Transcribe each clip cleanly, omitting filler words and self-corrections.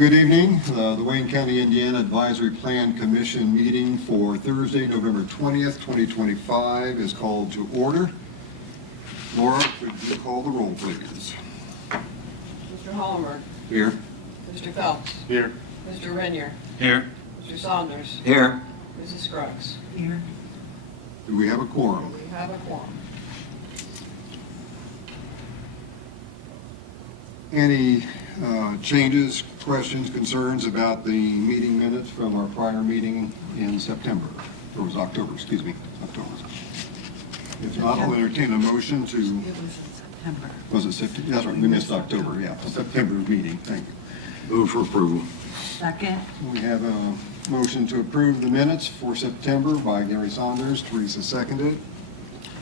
Good evening. The Wayne County, Indiana Advisory Plan Commission meeting for Thursday, November 20th, 2025 is called to order. Laura, would you call the roll, please? Mr. Hollenberg. Here. Mr. Phelps. Here. Mr. Renier. Here. Mr. Saunders. Here. Mrs. Scruggs. Here. Do we have a quorum? We have a quorum. Any changes, questions, concerns about the meeting minutes from our prior meeting in September? Or was October, excuse me, October. If not, I'll entertain a motion to... It was in September. Was it September? That's right, we missed October, yeah. September meeting, thank you. Move for approval. Second. We have a motion to approve the minutes for September by Gary Saunders. Teresa seconded.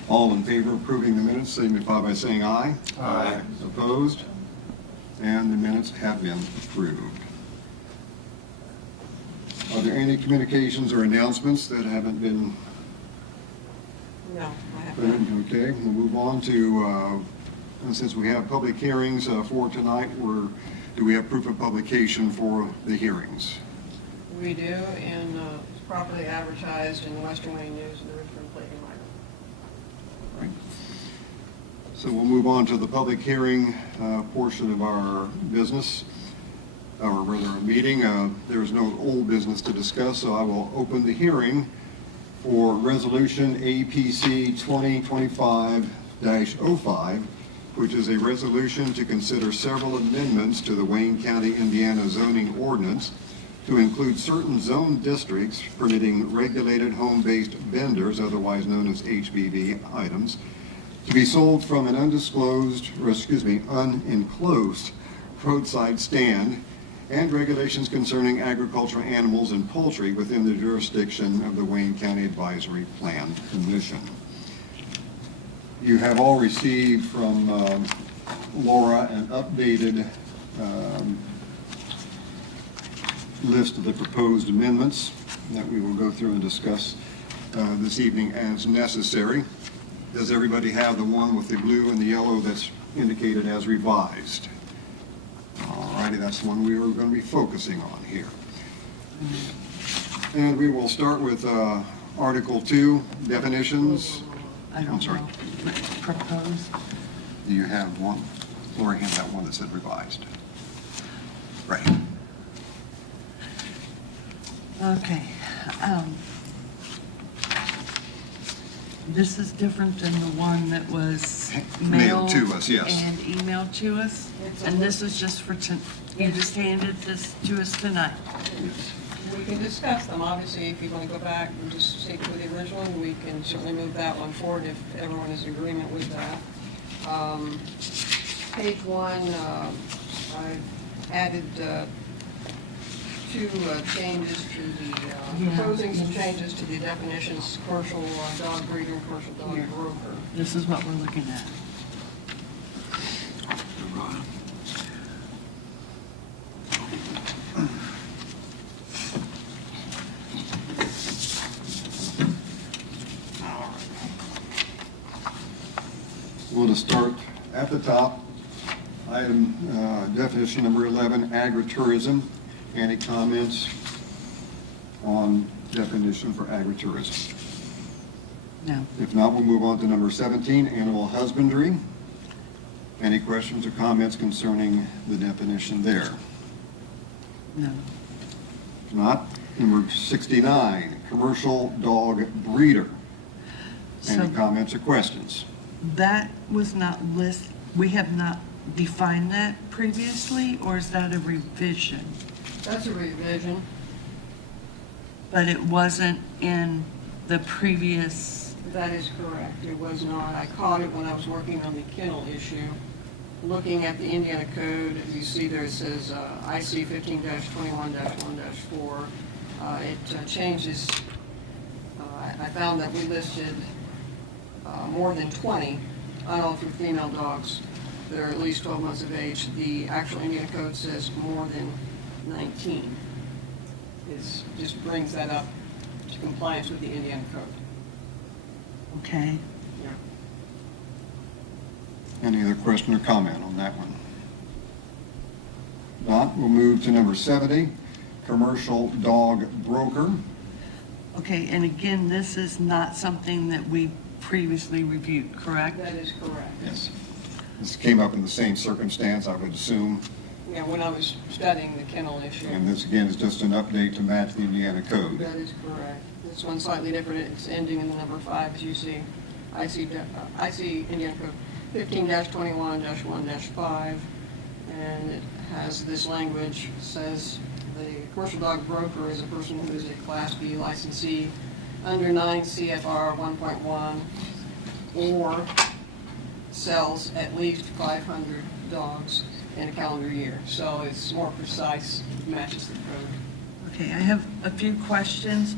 All in favor of approving the minutes, signify by saying aye. Aye. Opposed? And the minutes have been approved. Are there any communications or announcements that haven't been No, I have put not. in? Okay, we'll move on to, since we have public hearings for tonight, do we have proof of publication for the hearings? We do, and it's properly advertised in the Western Wayne News and the Richmond Plating Miner. Right. So we'll move on to the public hearing portion of our business, or rather our meeting. There is no old business to discuss, so I will open the hearing for Resolution APC 2025-05, which is a resolution to consider several amendments to the Wayne County, Indiana zoning ordinance to include certain zone districts permitting regulated home-based vendors, otherwise known as HBV items, to be sold from an unenclosed roadside stand, and regulations concerning agricultural animals and poultry within the jurisdiction of the Wayne County Advisory Plan Commission. You have all received from Laura an updated list of the proposed amendments that we will go through and discuss this evening as necessary. Does everybody have the one with the blue and the yellow that's indicated as revised? All righty, that's the one we are going to be focusing on here. And we will start with Article 2, definitions. I'm sorry. Proposed. Do you have one? Laura, hand that one that said revised. Right. Okay. This is different than the one that was Mailed to us, yes. And emailed to us? It's a And this is just for, you just handed this to us tonight? We can discuss them, obviously, if you want to go back and just stick with the original, we can certainly move that one forward if everyone is in agreement with that. Page 1, I added two changes to the, proposing some changes to the definitions, commercial dog breeder and commercial dog Here. broker. This is what we're looking at. We'll just start at the top. Item definition number 11, agritourism. Any comments on definition for agritourism? No. If not, we'll move on to number 17, animal husbandry. Any questions or comments concerning the definition there? No. If not, number 69, commercial dog breeder. Any So- comments or questions? That was not we have not defined that previously, or is that a revision? That's a revision. But it wasn't in the previous, That is correct. It was not. I caught it when I was working on the kennel issue. Looking at the Indiana code, you see there it says IC 15-21-1-4. It changes. I found that we listed more than 20 unaltered female dogs that are at least 12 months of age. The actual Indiana code says more than 19. It just brings that up to compliance with the Indiana code. okay? Yeah. Any other question or comment on that one? Not, we'll move to number 70, commercial dog broker. Okay, and again, this is not something that we previously reviewed, correct? That is correct. Yes. This came up in the same circumstance, I would assume, Yeah, when I was studying the kennel issue. and this again is just an update to match the Indiana code. That is correct. This one's slightly different. It's ending in the number 5, as you see. I see Indiana Code 15-21-1-5, and it has this language, says the commercial dog broker is a person who is a Class B licensee under 9 CFR 1.1 or sells at least 500 dogs in a calendar year. So it's more precise, matches the code. Okay, I have a few questions.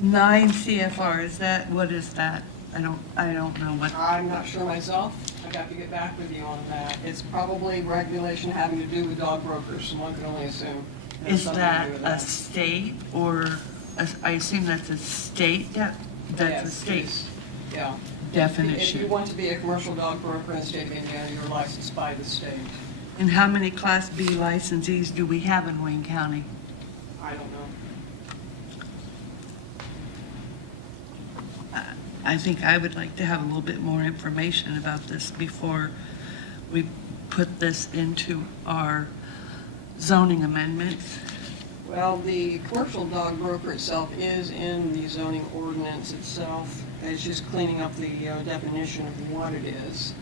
9 CFR, what is that? I don't know what, I'm not sure myself. I'd have to get back with you on that. It's probably regulation having to do with dog brokers, one can only assume. It has is something to that do with a state or, I assume that's a state, that's a Yes, state it is. Yeah. If definition. you want to be a commercial dog broker in the state of Indiana, you're licensed by the state. And how many Class B licensees do we have in Wayne County? I don't know. I think I would like to have a little bit more information about this before we put this into our zoning amendments. Well, the commercial dog broker itself is in the zoning ordinance itself. It's just cleaning up the definition of what it is.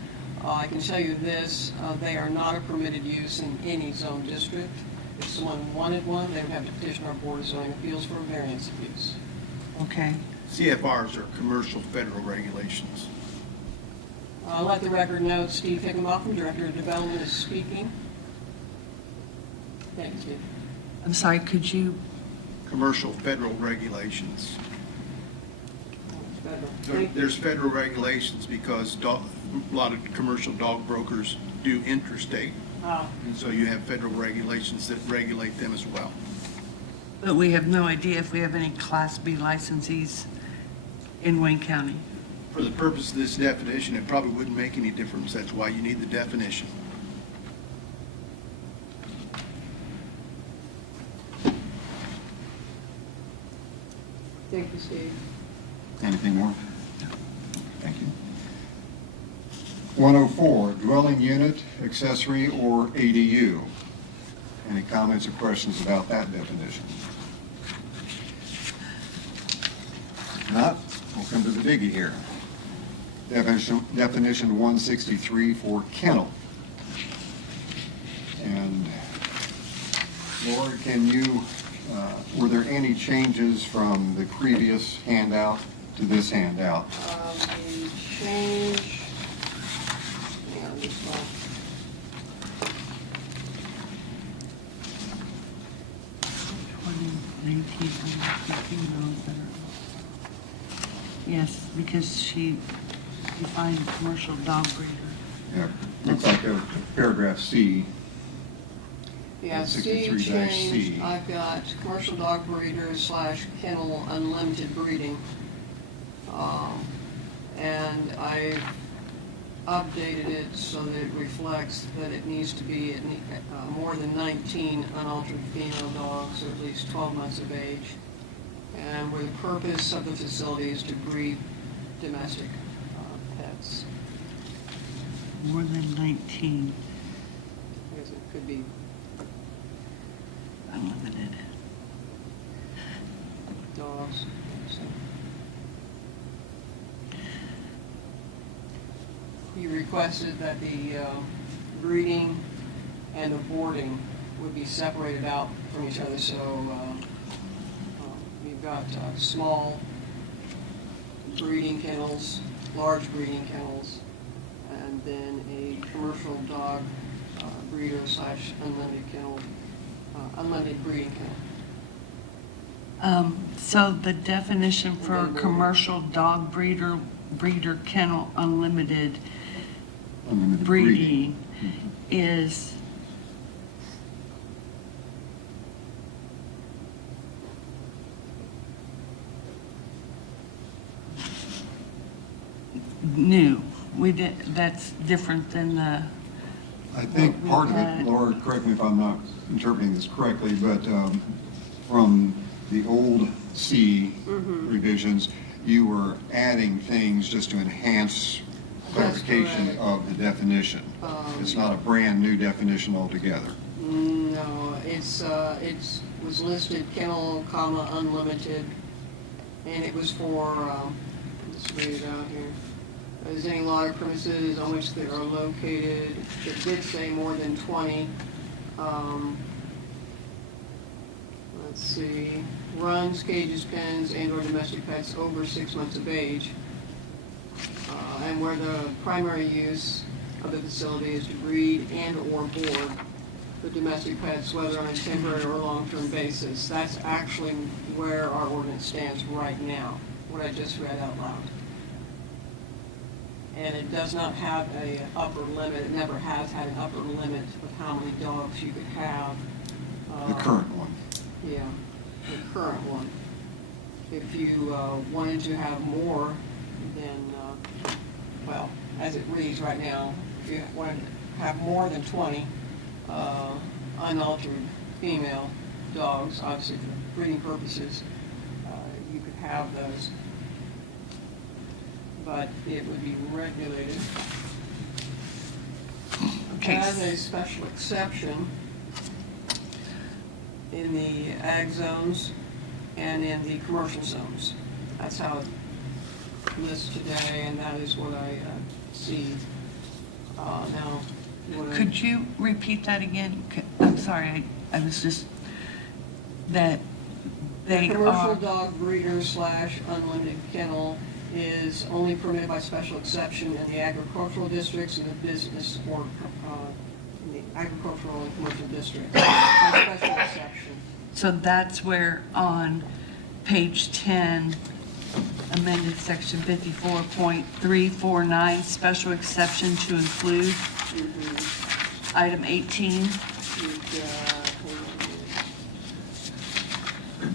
I can tell you this, they are not a permitted use in any zone district. If someone wanted one, they would have to petition our Board of Zoning Appeals for a variance of use. Okay. CFRs are commercial federal regulations. Let the record note Steve Higginbotham, Director of Development, is speaking. Thank you, Steve. I'm sorry, could you, Commercial federal regulations. Federal. There's federal regulations because a lot of commercial dog brokers do interstate. And so you have federal regulations that regulate them as well. but we have no idea if we have any Class B licensees in Wayne County. For the purpose of this definition, it probably wouldn't make any difference. That's why you need the definition. Thank you, Steve. Anything more? Thank you. 104, dwelling unit, accessory, or ADU. Any comments or questions about that definition? Not, we'll come to the biggie here. Definition 163 for kennel. And Laura, can you, were there any changes from the previous handout to this handout? The change, hang on, this one. Yes, because she defined commercial dog breeder. Yeah, looks like a paragraph C. Yeah, C 63-C. changed, I've got commercial dog breeder / kennel unlimited breeding. And I updated it so that it reflects that it needs to be more than 19 unaltered female dogs, or at least 12 months of age. And where the purpose of the facility is to breed domestic pets. More than 19 I guess it could be unlimited. dogs, so. You requested that the breeding and the boarding would be separated out from each other, so you've got small breeding kennels, large breeding kennels, and then a commercial dog breeder / unlimited kennel, unlimited breeding kennel. So the definition for a commercial dog breeder kennel unlimited Unlimited breeding is new. We did, that's different than the, I think part of it, Laura, correct me if I'm not interpreting this correctly, but from the old C revisions, you were adding things just to enhance clarification correct. of the definition. It's not a brand-new definition altogether. No, it's was listed kennel, comma, unlimited, and it was for, let's read it out here. Is any lot or premises on which they are located, it did say more than 20. Let's see, runs, cages, pens, and/or domestic pets over 6 months of age. And where the primary use of the facility is to breed and/or board the domestic pets, whether on a temporary or long-term basis. That's actually where our ordinance stands right now, what I just read out loud. And it does not have a upper limit, it never has had an upper limit of how many dogs you could have. The current one. Yeah, the current one. If you wanted to have more, then, well, as it reads right now, if you wanted to have more than 20 unaltered female dogs, obviously for breeding purposes, you could have those. But it would be regulated Okay. as a special exception in the ag zones and in the commercial zones. That's how it lists today, and that is what I see now. what I- Could you repeat that again? I'm sorry, I was just, that they Commercial are, dog breeder / unlimited kennel is only permitted by special exception in the agricultural districts and the business or in the agricultural and commercial districts. By special exception. so that's where on page 10, amended section 54.349, special exception to include item 18. Hold on here.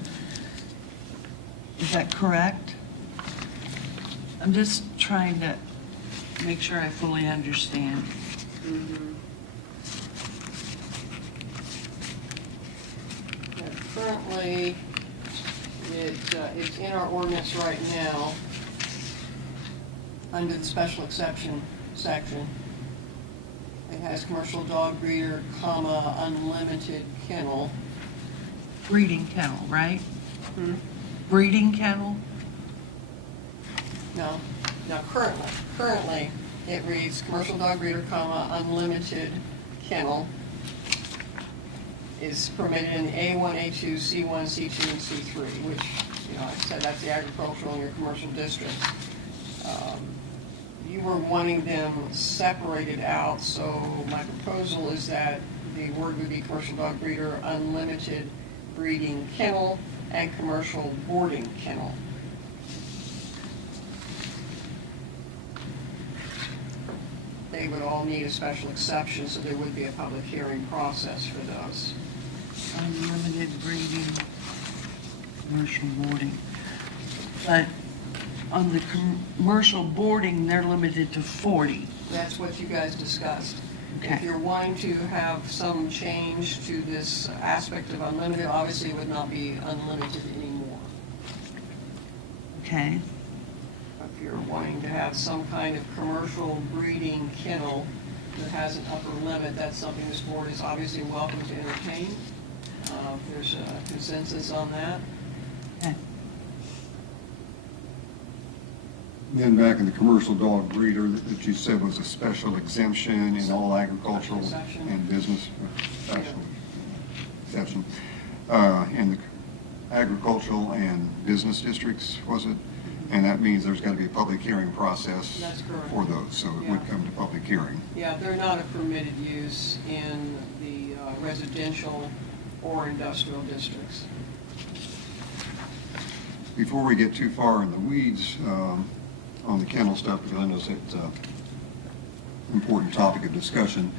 Is that correct? I'm just trying to make sure I fully understand. Yeah, currently, it's in our ordinance right now, under the special exception section. It has commercial dog breeder, comma, unlimited kennel. Breeding kennel, right? Breeding kennel? No, currently, it reads commercial dog breeder, comma, unlimited kennel is permitted in A1, A2, C1, C2, and C3, which, you know, I said that's the agricultural and your commercial districts. You were wanting them separated out, so my proposal is that the word would be commercial dog breeder, unlimited breeding kennel, and commercial boarding kennel. They would all need a special exception, so there would be a public hearing process for those. Unlimited breeding, commercial boarding. But on the commercial boarding, they're limited to 40. That's what you guys discussed. If Okay. you're wanting to have some change to this aspect of unlimited, obviously it would not be unlimited anymore. Okay. If you're wanting to have some kind of commercial breeding kennel that has an upper limit, that's something this board is obviously welcome to entertain. There's a consensus on that. Okay. Then back in the commercial dog breeder that you said was a special exemption in all agricultural Special exception. and business, special exception. In the agricultural and business districts, was it? And that means there's got to be a public hearing process That's correct. for those, so it would Yeah. come to public hearing. Yeah, they're not a permitted use in the residential or industrial districts. Before we get too far in the weeds on the kennel stuff, because I know it's an important topic of discussion,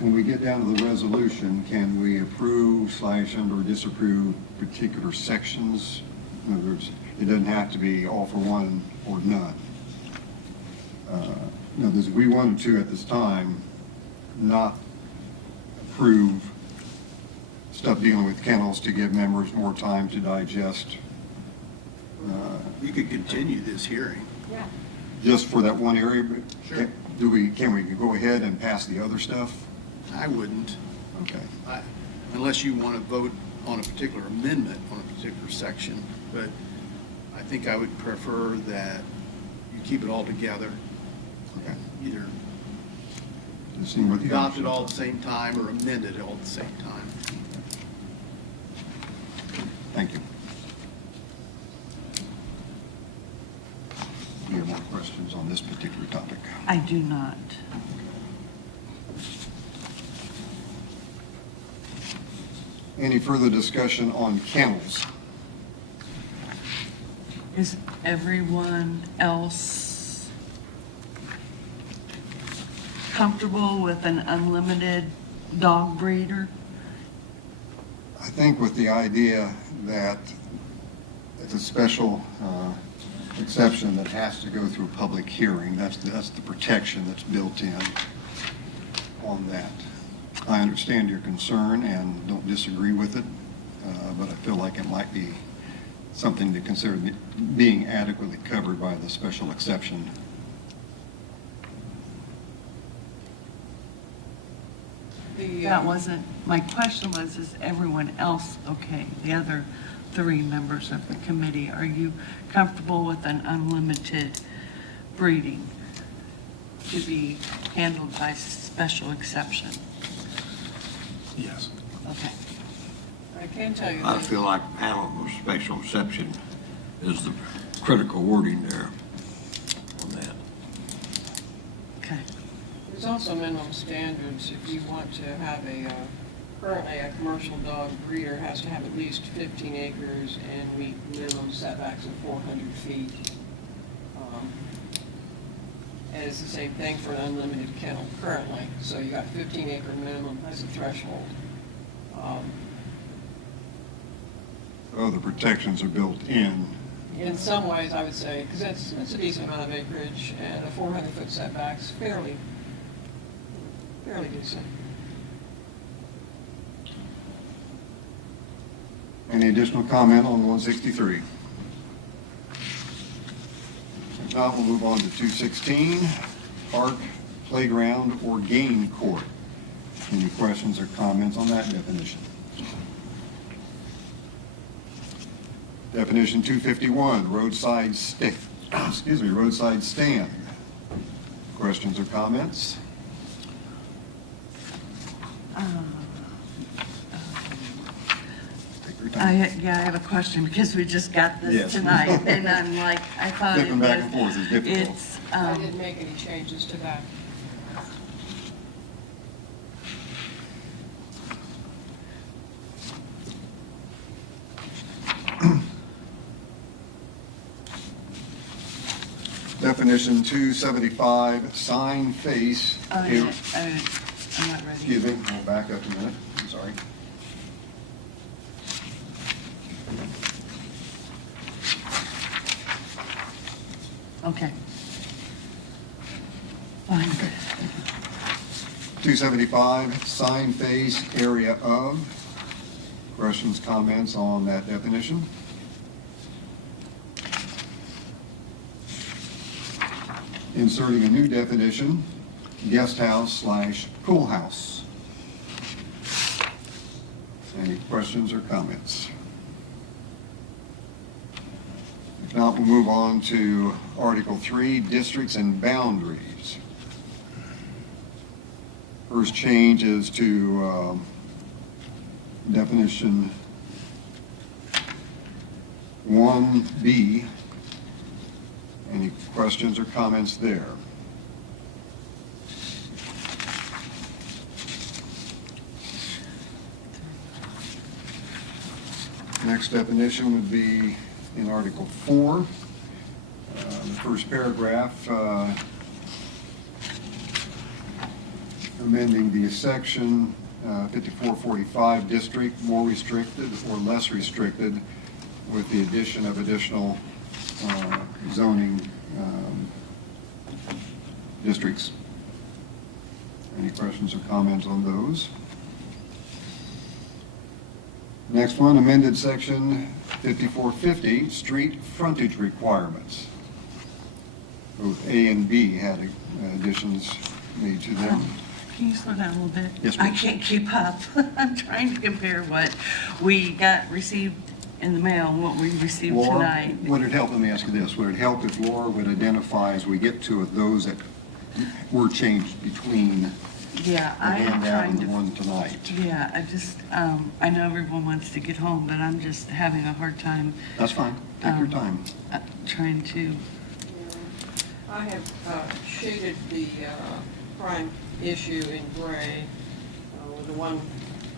when we get down to the resolution, can we approve / and/or disapprove particular sections? In other words, it doesn't have to be all for one or none. in other words, we wanted to, at this time, not approve stuff dealing with kennels to give members more time to digest, You could continue this hearing. Yeah. just for that one area. But Sure. can we go ahead and pass the other stuff? I wouldn't, Okay. unless you want to vote on a particular amendment on a particular section. But I think I would prefer that you keep it all together, Okay. either Just seeing what the adopt it options all are. at the same time or amend it all at the same time. Thank you. Do you have more questions on this particular topic? I do not. Any further discussion on kennels? Is everyone else comfortable with an unlimited dog breeder? I think with the idea that it's a special exception that has to go through a public hearing, that's the protection that's built in on that. I understand your concern and don't disagree with it, but I feel like it might be something to consider being adequately covered by the special exception. That wasn't, my question was, is everyone else okay? The other 3 members of the committee, are you comfortable with an unlimited breeding to be handled by special exception? Yes. Okay. I can tell you I that feel like handling with special exception is the critical wording there on that. Okay. there's also minimum standards if you want to have currently a commercial dog breeder has to have at least 15 acres and meet minimum setbacks of 400 feet. And it's the same thing for an unlimited kennel currently. So you got 15 acre minimum as a threshold. Oh, the protections are built in. In some ways, I would say, because it's a decent amount of acreage and a 400-foot setback's fairly decent. Any additional comment on 163? If not, we'll move on to 216, park, playground, or game court. Any questions or comments on that definition? Definition 251, roadside roadside stand. Questions or comments? Take your time. I have a question because we just got this Yes. tonight, and I'm like, I thought it Flipping back and was, forth is difficult. it's, I didn't make any changes to that. Definition 275, sign face. oh, yeah, I'm not ready. Excuse me, I'll back up a minute, I'm sorry. Okay. Fine. 275, sign face, area of. Questions, comments on that definition? Inserting a new definition, guest house / pool house. Any questions or comments? If not, we'll move on to Article 3, districts and boundaries. First change is to definition 1B. Any questions or comments there? Next definition would be in Article 4. The first paragraph, amending the section 5445 district, more restricted or less restricted, with the addition of additional zoning districts. Any questions or comments on those? Next one, amended section 5450, street frontage requirements. Both A and B had additions made to them. Can you slow down a little bit? Yes, I ma'am. can't keep up. I'm trying to compare what we received in the mail and what we received Laura, tonight. would it help, let me ask you this, would it help if Laura would identify as we get to it, those that were changed between Yeah, the I am handout trying and the to, one tonight? yeah, I know everyone wants to get home, but I'm just having a hard time That's fine, take your Um, time. trying to, I have shaded the prime issue in gray, with the one, of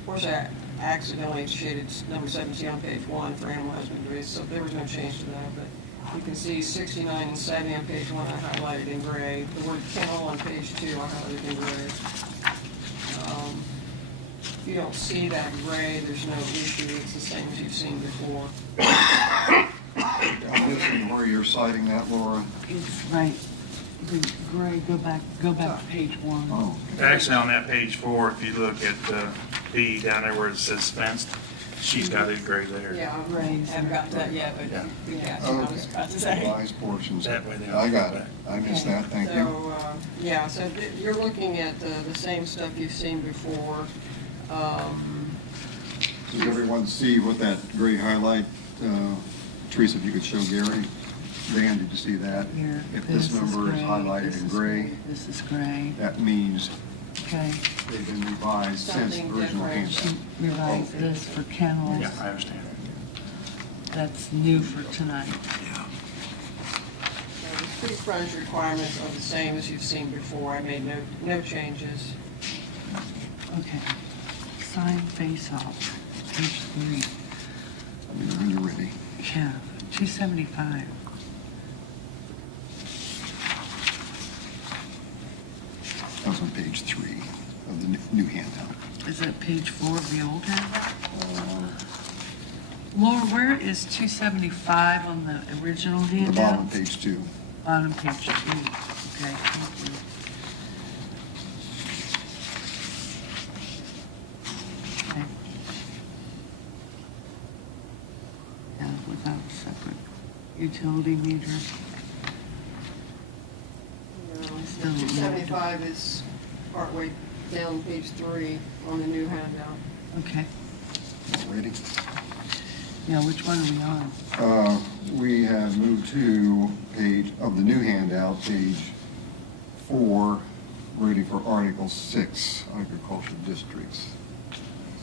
course, I accidentally shaded number 17 on page 1 for animal husbandry, so there was no change to that, but you can see 69 and 70 on page 1 I highlighted in gray. The word kennel on page 2 I highlighted in gray. If you don't see that gray, there's no issue, it's the same as you've seen before. I'm listening where you're citing that, Laura. it's right, the gray, go back to page 1. Oh, Actually, on that page 4, if you look at B down there where it says fenced, she's got it gray there. Yeah, I haven't gotten to that yet, but Yeah. yeah, I was about to say. revised portions. That way they I all got go it. back. I missed that, thank you. So, yeah, so you're looking at the same stuff you've seen before. Does everyone see what that gray highlight, Teresa, if you could show Gary? Dan, did you see that? Here, If this is number is gray, highlighted this in is gray, This is gray, that means okay. they've been revised since the Something original different. handout. She revised this for kennels. Yeah, I understand. That's new for tonight. So the street frontage requirements are the same as you've seen before. I made no changes. Okay. Sign face off, page 3. When you're ready. Yeah, 275. That was on page 3 of the new handout. Is that page 4 of the old handout? Laura, where is 275 on the original The handout? bottom of page 2. Bottom page 2. Okay, thank you. Okay. Yeah, without a separate utility meter. Still not- 275 is partway down page 3 on the new handout. Okay. Ready? Yeah, which one are we on? We have moved to page of the new handout, page 4, ready for Article 6, agricultural districts.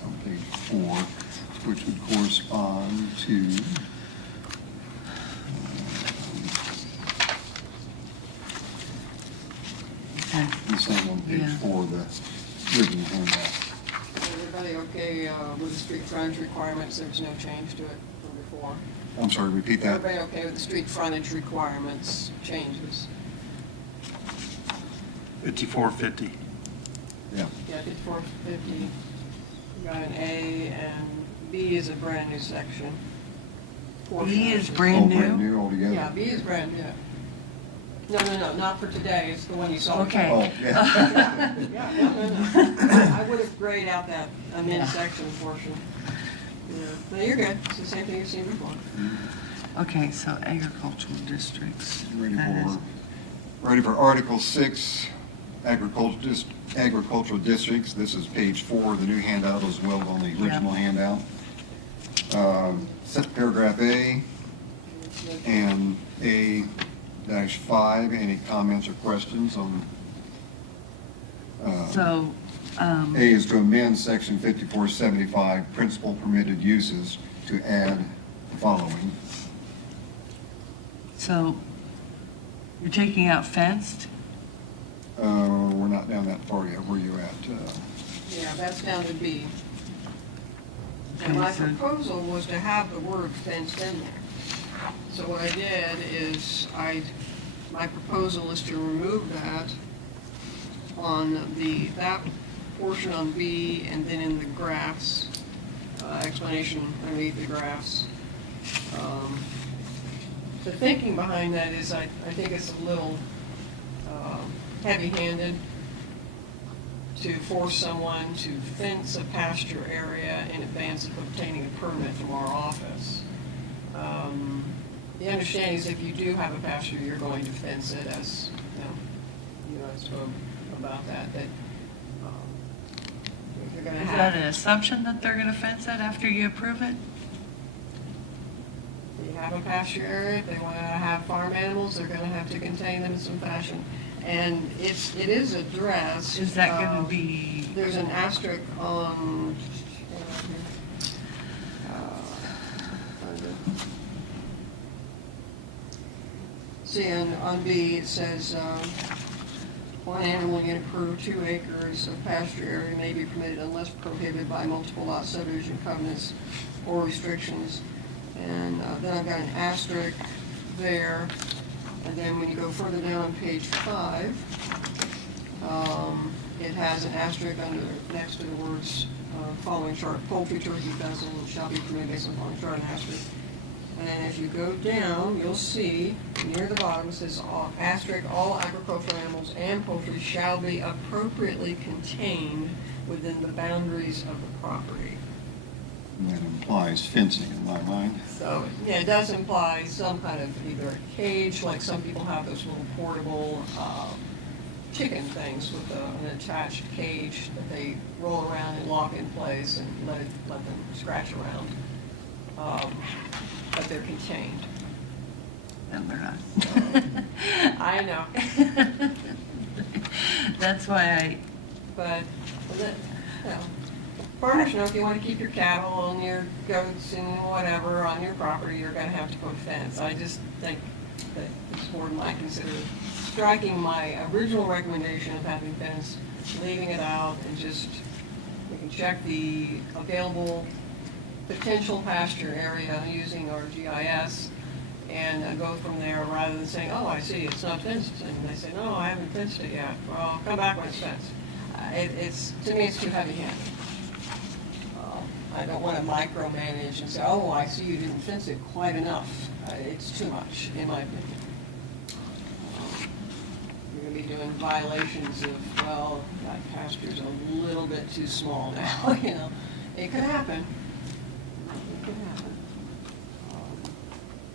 On page 4, which would correspond to Okay. the same on page Yeah. 4 of the original handout. Everybody okay with the street frontage requirements? There's no change to it from before. I'm sorry, repeat that. Everybody okay with the street frontage requirements changes? 5450. Yeah. Yeah, 5450. You got an A, and B is a brand new section. B is Oh, brand brand new? new altogether. Yeah, B is brand new. No, not for today, it's the one you saw. Okay. Oh, yeah. Yeah, no. I would have grayed out that Yeah. midsection portion. Yeah, no, you're good, it's the same thing you've seen before. Okay, so agricultural districts. Ready That is- ready for Article 6, agricultural districts. This is page 4 of the new handout as well as on the original handout. Set paragraph A and A-5. Any comments or questions on? So, A is to amend section 5475, principal permitted uses, to add the following. so you're taking out fenced? We're not down that far yet. Where you at? Yeah, that's down to B. And my Okay, so- proposal was to have the word fenced in there. So what I did is my proposal is to remove that on that portion on B, and then in the graphs, explanation underneath the graphs. The thinking behind that is I think it's a little heavy-handed to force someone to fence a pasture area in advance of obtaining a permit from our office. The understanding is if you do have a pasture, you're going to fence it, as, I spoke about that, if you're gonna Is have. that an assumption that they're gonna fence it after you approve it? You have a pasture area, if they want to have farm animals, they're going to have to contain them in some fashion. And it is addressed. Is that gonna be, There's an asterisk on, see, on B, it says, one animal unit per 2 acres of pasture area may be permitted unless prohibited by multiple lot subdivision covenants or restrictions. And then I've got an asterisk there. And then when you go further down on page 5, it has an asterisk next to the words following chart, poultry, turkey, pheasant shall be permitted based on following chart and asterisk. And then if you go down, you'll see near the bottom it says asterisk, all agricultural animals and poultry shall be appropriately contained within the boundaries of the property. And that implies fencing in my mind. So, yeah, it does imply some kind of either a cage, like some people have those little portable chicken things with an attached cage that they roll around and lock in place and let them scratch around. But they're contained. no, they're not. I know, That's why but, farmers know if you want to keep your cattle and your goats and whatever on your property, you're going to have to put a fence. I just think that this board might consider striking my original recommendation of having fence, leaving it out, and just, we can check the available potential pasture area using our GIS and go from there, rather than saying, oh, I see, it's not fenced, and they say, no, I haven't fenced it yet. Well, come back when it's fenced. To me, it's too heavy-handed. I don't want to micromanage and say, oh, I see you didn't fence it quite enough. It's too much, in my opinion. You're going to be doing violations of, well, that pasture's a little bit too small now, It could happen. It could happen.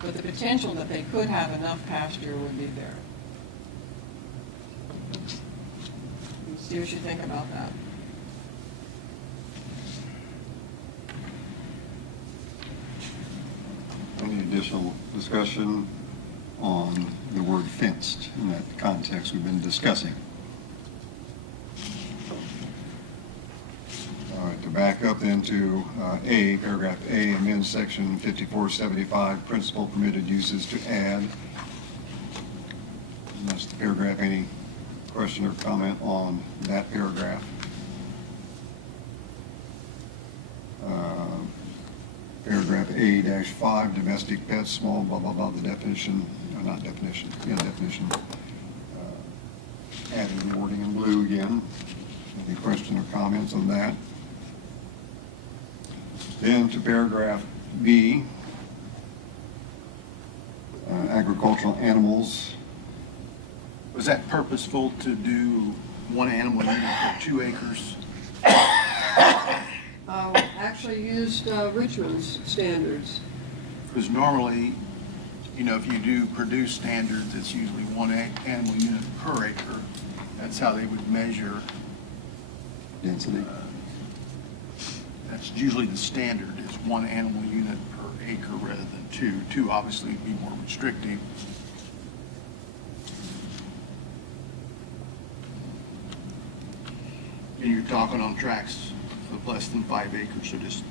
But the potential that they could have enough pasture would be there. See what you think about that. Any additional discussion on the word fenced in that context we've been discussing? All right, to back up into A, paragraph A, amend section 5475, principal permitted uses to add. And that's the paragraph. Any question or comment on that paragraph? Paragraph A-5, domestic pets, small, blah, blah, blah, the definition, not definition, definition. Adding the wording in blue again. Any question or comments on that? Then to paragraph B, agricultural animals. Was that purposeful to do one animal unit per 2 acres? Actually used Richmond's standards. Because normally, if you do produce standards, it's usually one animal unit per acre. That's how they would measure. Density. That's usually the standard, is one animal unit per acre rather than 2. 2 obviously would be more restrictive. And you're talking on tracts of less than 5 acres, so just,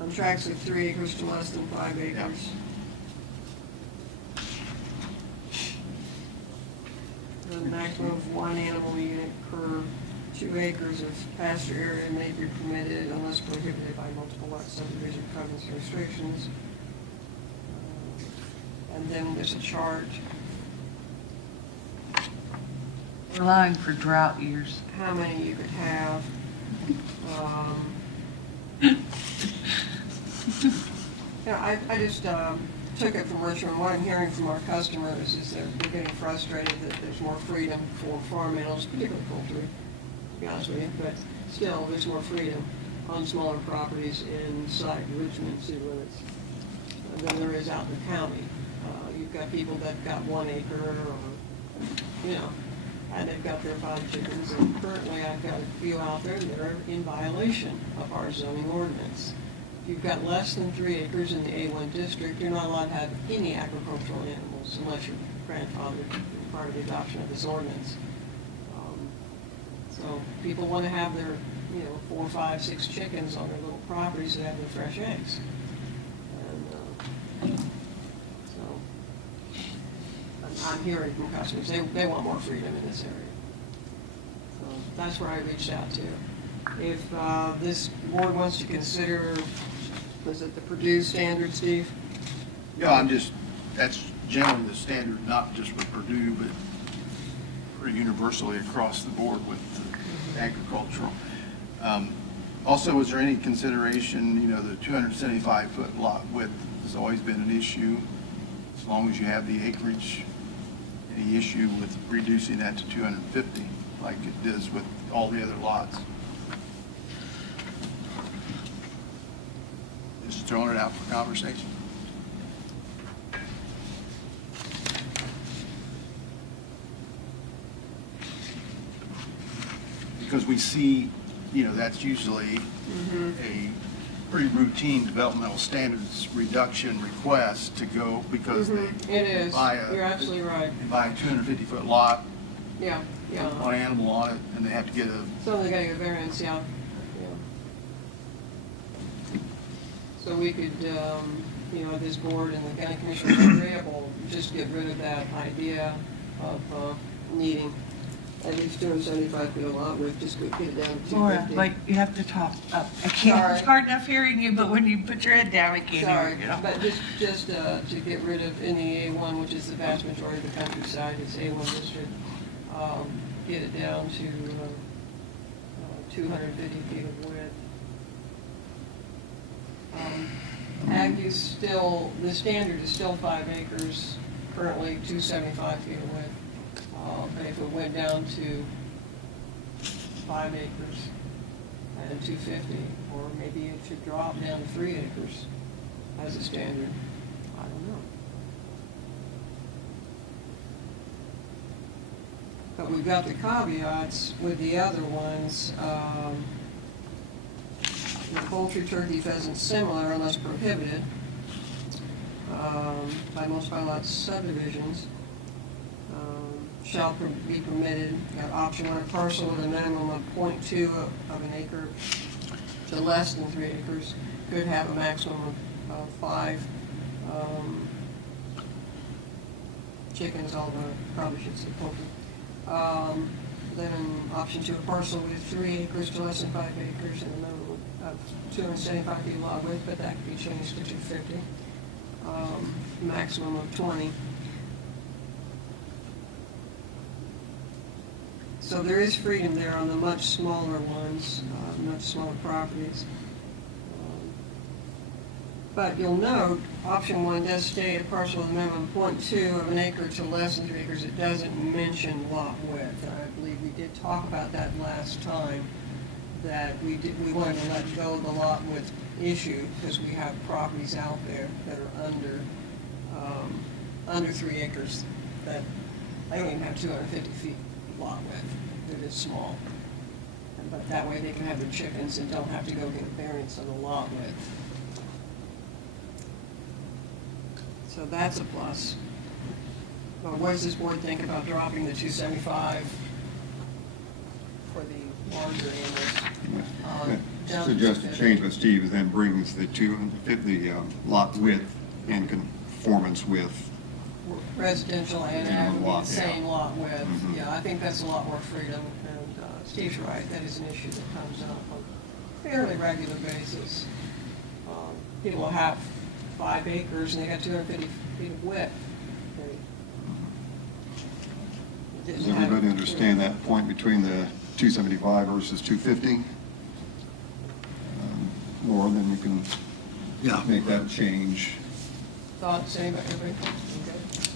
On tracts of 3 acres to less than 5 acres. A maximum of 1 animal unit per 2 acres of pasture area may be permitted unless prohibited by multiple lot subdivision covenants and restrictions. And then there's a chart, we're allowing for drought years. how many you could have. I just took it from Richmond, what I'm hearing from our customers is they're getting frustrated that there's more freedom for farm animals, particularly poultry, to be honest with you, but still, there's more freedom on smaller properties inside Richmond city limits than there is out in the county. You've got people that've got 1 acre or, and they've got their 5 chickens, and currently I've got a few out there that are in violation of our zoning ordinance. If you've got less than 3 acres in the A1 district, you're not allowed to have any agricultural animals unless you're grandfathered part of the adoption of this ordinance. So people want to have their, 4, 5, 6 chickens on their little properties that have their fresh eggs. And so I'm hearing from customers, they want more freedom in this area. So that's where I reached out to. If this board wants to consider, was it the Purdue standard, Steve? Yeah, that's generally the standard, not just with Purdue, but pretty universally across the board with agricultural. Also, is there any consideration, the 275-foot lot width has always been an issue, as long as you have the acreage, any issue with reducing that to 250, like it does with all the other lots? Just throwing it out for conversation. Because we see, that's usually a pretty routine developmental standards reduction request to go because they It is. buy You're absolutely right. they buy a 250-foot lot, Yeah. one animal on it, and they have to get a, So they got to get a variance, yeah. So we could, this board and the county commission are agreeable, just get rid of that idea of needing at least 275 feet of lot width, just get it down to Laura, 250. like, you have to talk up. I can't, Sorry. it's hard enough hearing you, but when you put your head down, I can't Sorry, hear you. but just to get rid of, in the A1, which is the vast majority of the countryside, it's A1 district, get it down to 250 feet of width. Ag use still, the standard is still 5 acres, currently 275 feet of width. But if it went down to 5 acres and 250, or maybe it should drop down to 3 acres as a standard, I don't know. But we've got the caveats with the other ones. The poultry, turkey, pheasant, similar unless prohibited by most bylaw subdivisions, shall be permitted. Got option 1, a parcel with a minimum of 0.2 of an acre to less than 3 acres could have a maximum of 5 chickens, although probably should say poultry. Then option 2, a parcel with 3 acres to less than 5 acres and a minimum of 275 feet lot width, but that could be changed to 250. Maximum of 20. So there is freedom there on the much smaller ones, much smaller properties. But you'll note, option 1 does state a parcel with a minimum of 0.2 of an acre to less than 3 acres. It doesn't mention lot width. And I believe we did talk about that last time, that we wanted to let go of the lot width issue because we have properties out there that are under 3 acres that they don't even have 250 feet lot width. They're just small. But that way they can have their chickens and don't have to go get a variance on the lot width. So that's a plus. But what does this board think about dropping the 275 for the larger animals? The suggested change with Steve is then brings the lot width in conformance with Residential and Yeah, ag would be lot, the yeah. same lot width. Mhm. Yeah, I think that's a lot more freedom, and Steve's right, that is an issue that comes up on a fairly regular basis. People will have 5 acres and they got 250 feet of width. Does everybody understand that point between the 275 versus 250? Laura, then you can Yeah. make that change. Thoughts, anybody? Everybody? Okay.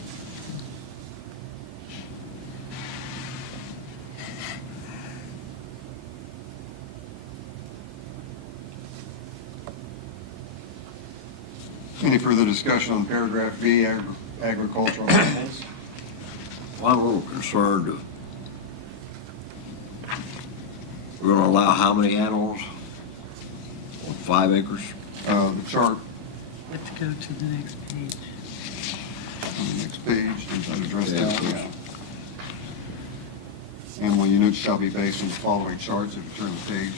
Any further discussion on paragraph B, agricultural animals? Well, I'm a little concerned. We're gonna allow how many animals on 5 acres? The chart Let's go to the next page. on the next page, does that address Yeah, that? please. Animal units shall be based on the following charts if you turn the page.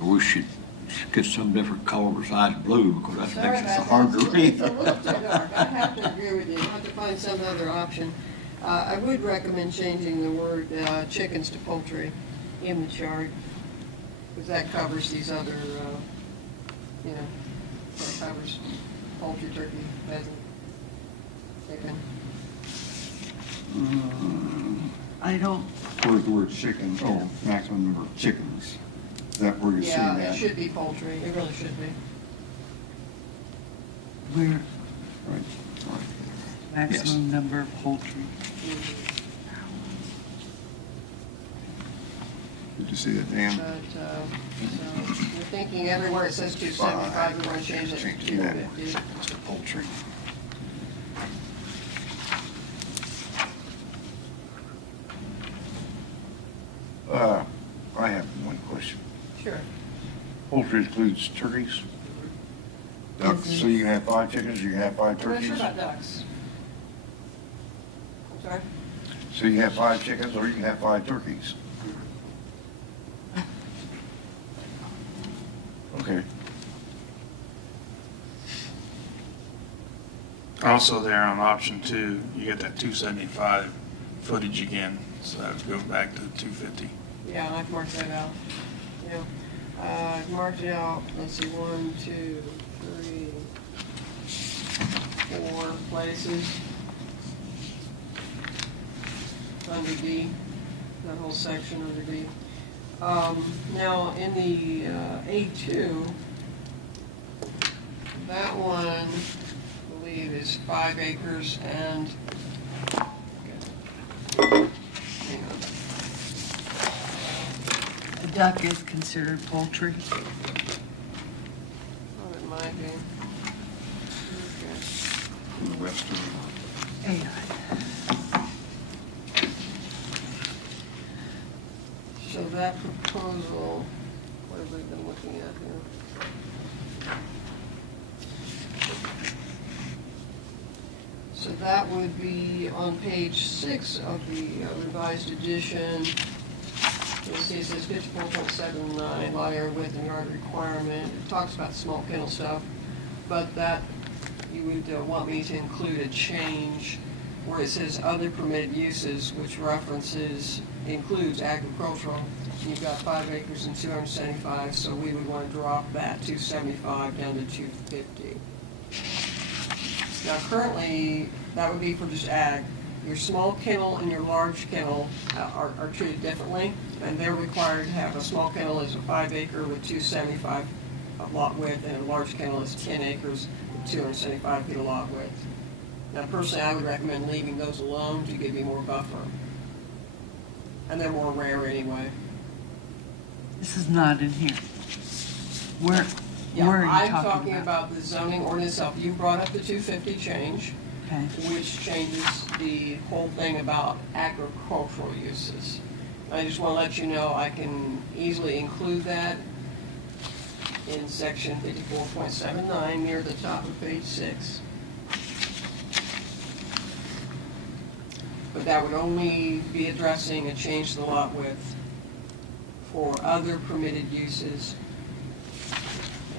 We should get some different color besides blue, because that Sorry makes it so about hard that. to read. It's a little too dark. I have to agree with you. I'll have to find some other option. I would recommend changing the word chickens to poultry in the chart, because that covers these other, that covers poultry, turkey, pheasant, chicken. I don't, Where's the word chicken, oh, maximum number of chickens. Is that where you're seeing Yeah, that? it should be poultry. It really should be. we're Right. maximum number of poultry. Did you see that, Dan? But, so, you're thinking everywhere it says 275, we want to change it to Change it to that. 250. It's the poultry. I have one question. Sure. Poultry includes turkeys, Ducks. so you can have 5 chickens, you can have 5 I'm not turkeys? sure about ducks. I'm sorry? So you can have 5 chickens, or you can have 5 turkeys? Okay. Also there on option 2, you get that 275 footage again, so that would go back to 250. Yeah, I've marked that out. Yeah. I've marked it out, let's see, 1, 2, 3, 4 places. Under D, that whole section under D. Now, in the A2, that one, I believe, is 5 acres and, hang on. A duck is considered poultry. Oh, it might be. Okay. In the western. AI. So that proposal, what have we been looking at here? So that would be on page 6 of the revised edition. You'll see it says 54.79 lot area width and yard requirement. It talks about small kennel stuff, but that you would want me to include a change where it says other permitted uses, which includes agricultural. You've got 5 acres and 275, so we would want to drop that 275 down to 250. Now currently, that would be for just ag. Your small kennel and your large kennel are treated differently, and they're required to have a small kennel is a 5 acre with 275 of lot width, and a large kennel is 10 acres with 275 feet of lot width. Now personally, I would recommend leaving those alone to give you more buffer. And they're more rare anyway. This is not in here. Where Yeah, are you I'm talking talking about the zoning ordinance itself. You brought up the 250 change, Okay. which changes the whole thing about agricultural uses. I just want to let you know I can easily include that in section 54.79 near the top of page 6. But that would only be addressing a change to the lot width for other permitted uses.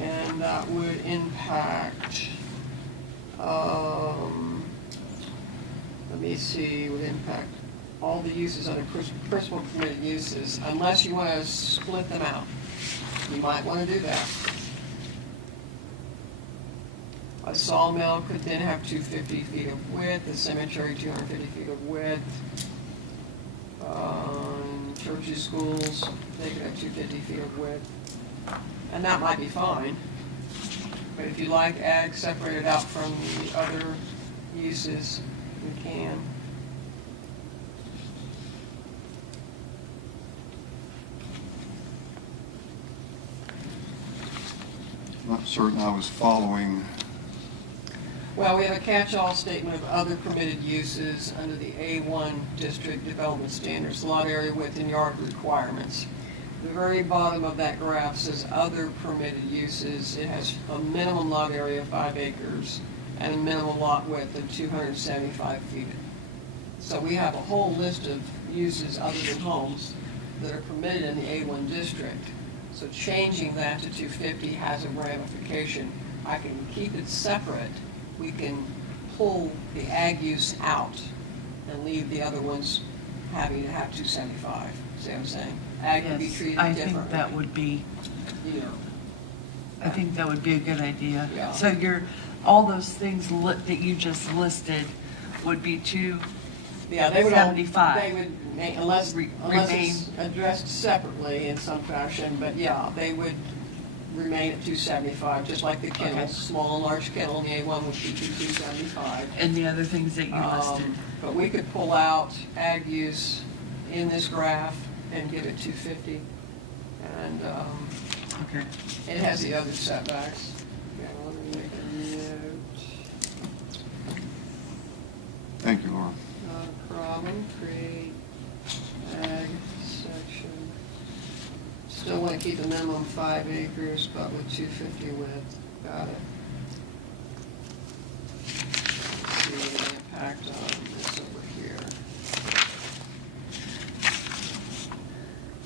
And that would impact, let me see, would impact all the uses under principal permitted uses, unless you want to split them out. You might want to do that. A sawmill could then have 250 feet of width, a cemetery 250 feet of width. Churches, schools, they could have 250 feet of width. And that might be fine. But if you like ag separated out from the other uses, we can. Not certain I was following. Well, we have a catch-all statement of other permitted uses under the A1 district development standards, lot area width and yard requirements. The very bottom of that graph says other permitted uses. It has a minimum lot area of 5 acres and a minimum lot width of 275 feet. So we have a whole list of uses other than homes that are permitted in the A1 district. So changing that to 250 has a ramification. I can keep it separate. We can pull the ag use out and leave the other ones having to have 275. See what I'm saying? Ag would be Yes, treated I differently. think that would be, You know, I think that would be a good idea. Yeah. So all those things that you just listed would be yeah, they would all, 75. they would, unless it's Remain. addressed separately in some fashion, but yeah, they would remain at 275, just like the kennels. Okay. Small and large kennel in the A1 would be 275. and the other things that you listed. But we could pull out ag use in this graph and give it 250. And Okay. it has the other setbacks. Yeah, let me make a note. Thank you, Laura. Not a problem, create ag section. Still want to keep a minimum 5 acres, but with 250 width. Got it. Let's see the impact on this over here.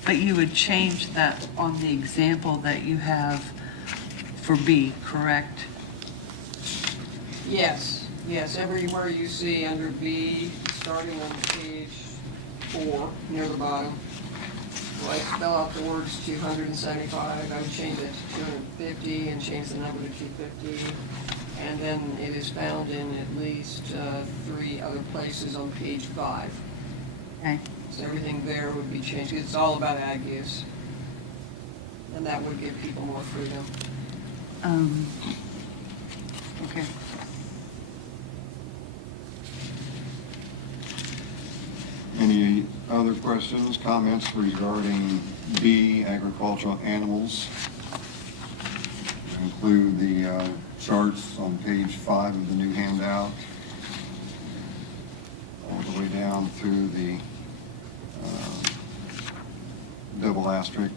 But you would change that on the example that you have for B, correct? Yes, yes, everywhere you see under B, starting on page 4, near the bottom, like spell out the words 275, I would change it to 250 and change the number to 250. And then it is found in at least 3 other places on page 5. Okay. So everything there would be changed. It's all about ag use. And that would give people more freedom. Okay. Any other questions, comments regarding B, agricultural animals? Include the charts on page 5 of the new handout, all the way down through the double asterisk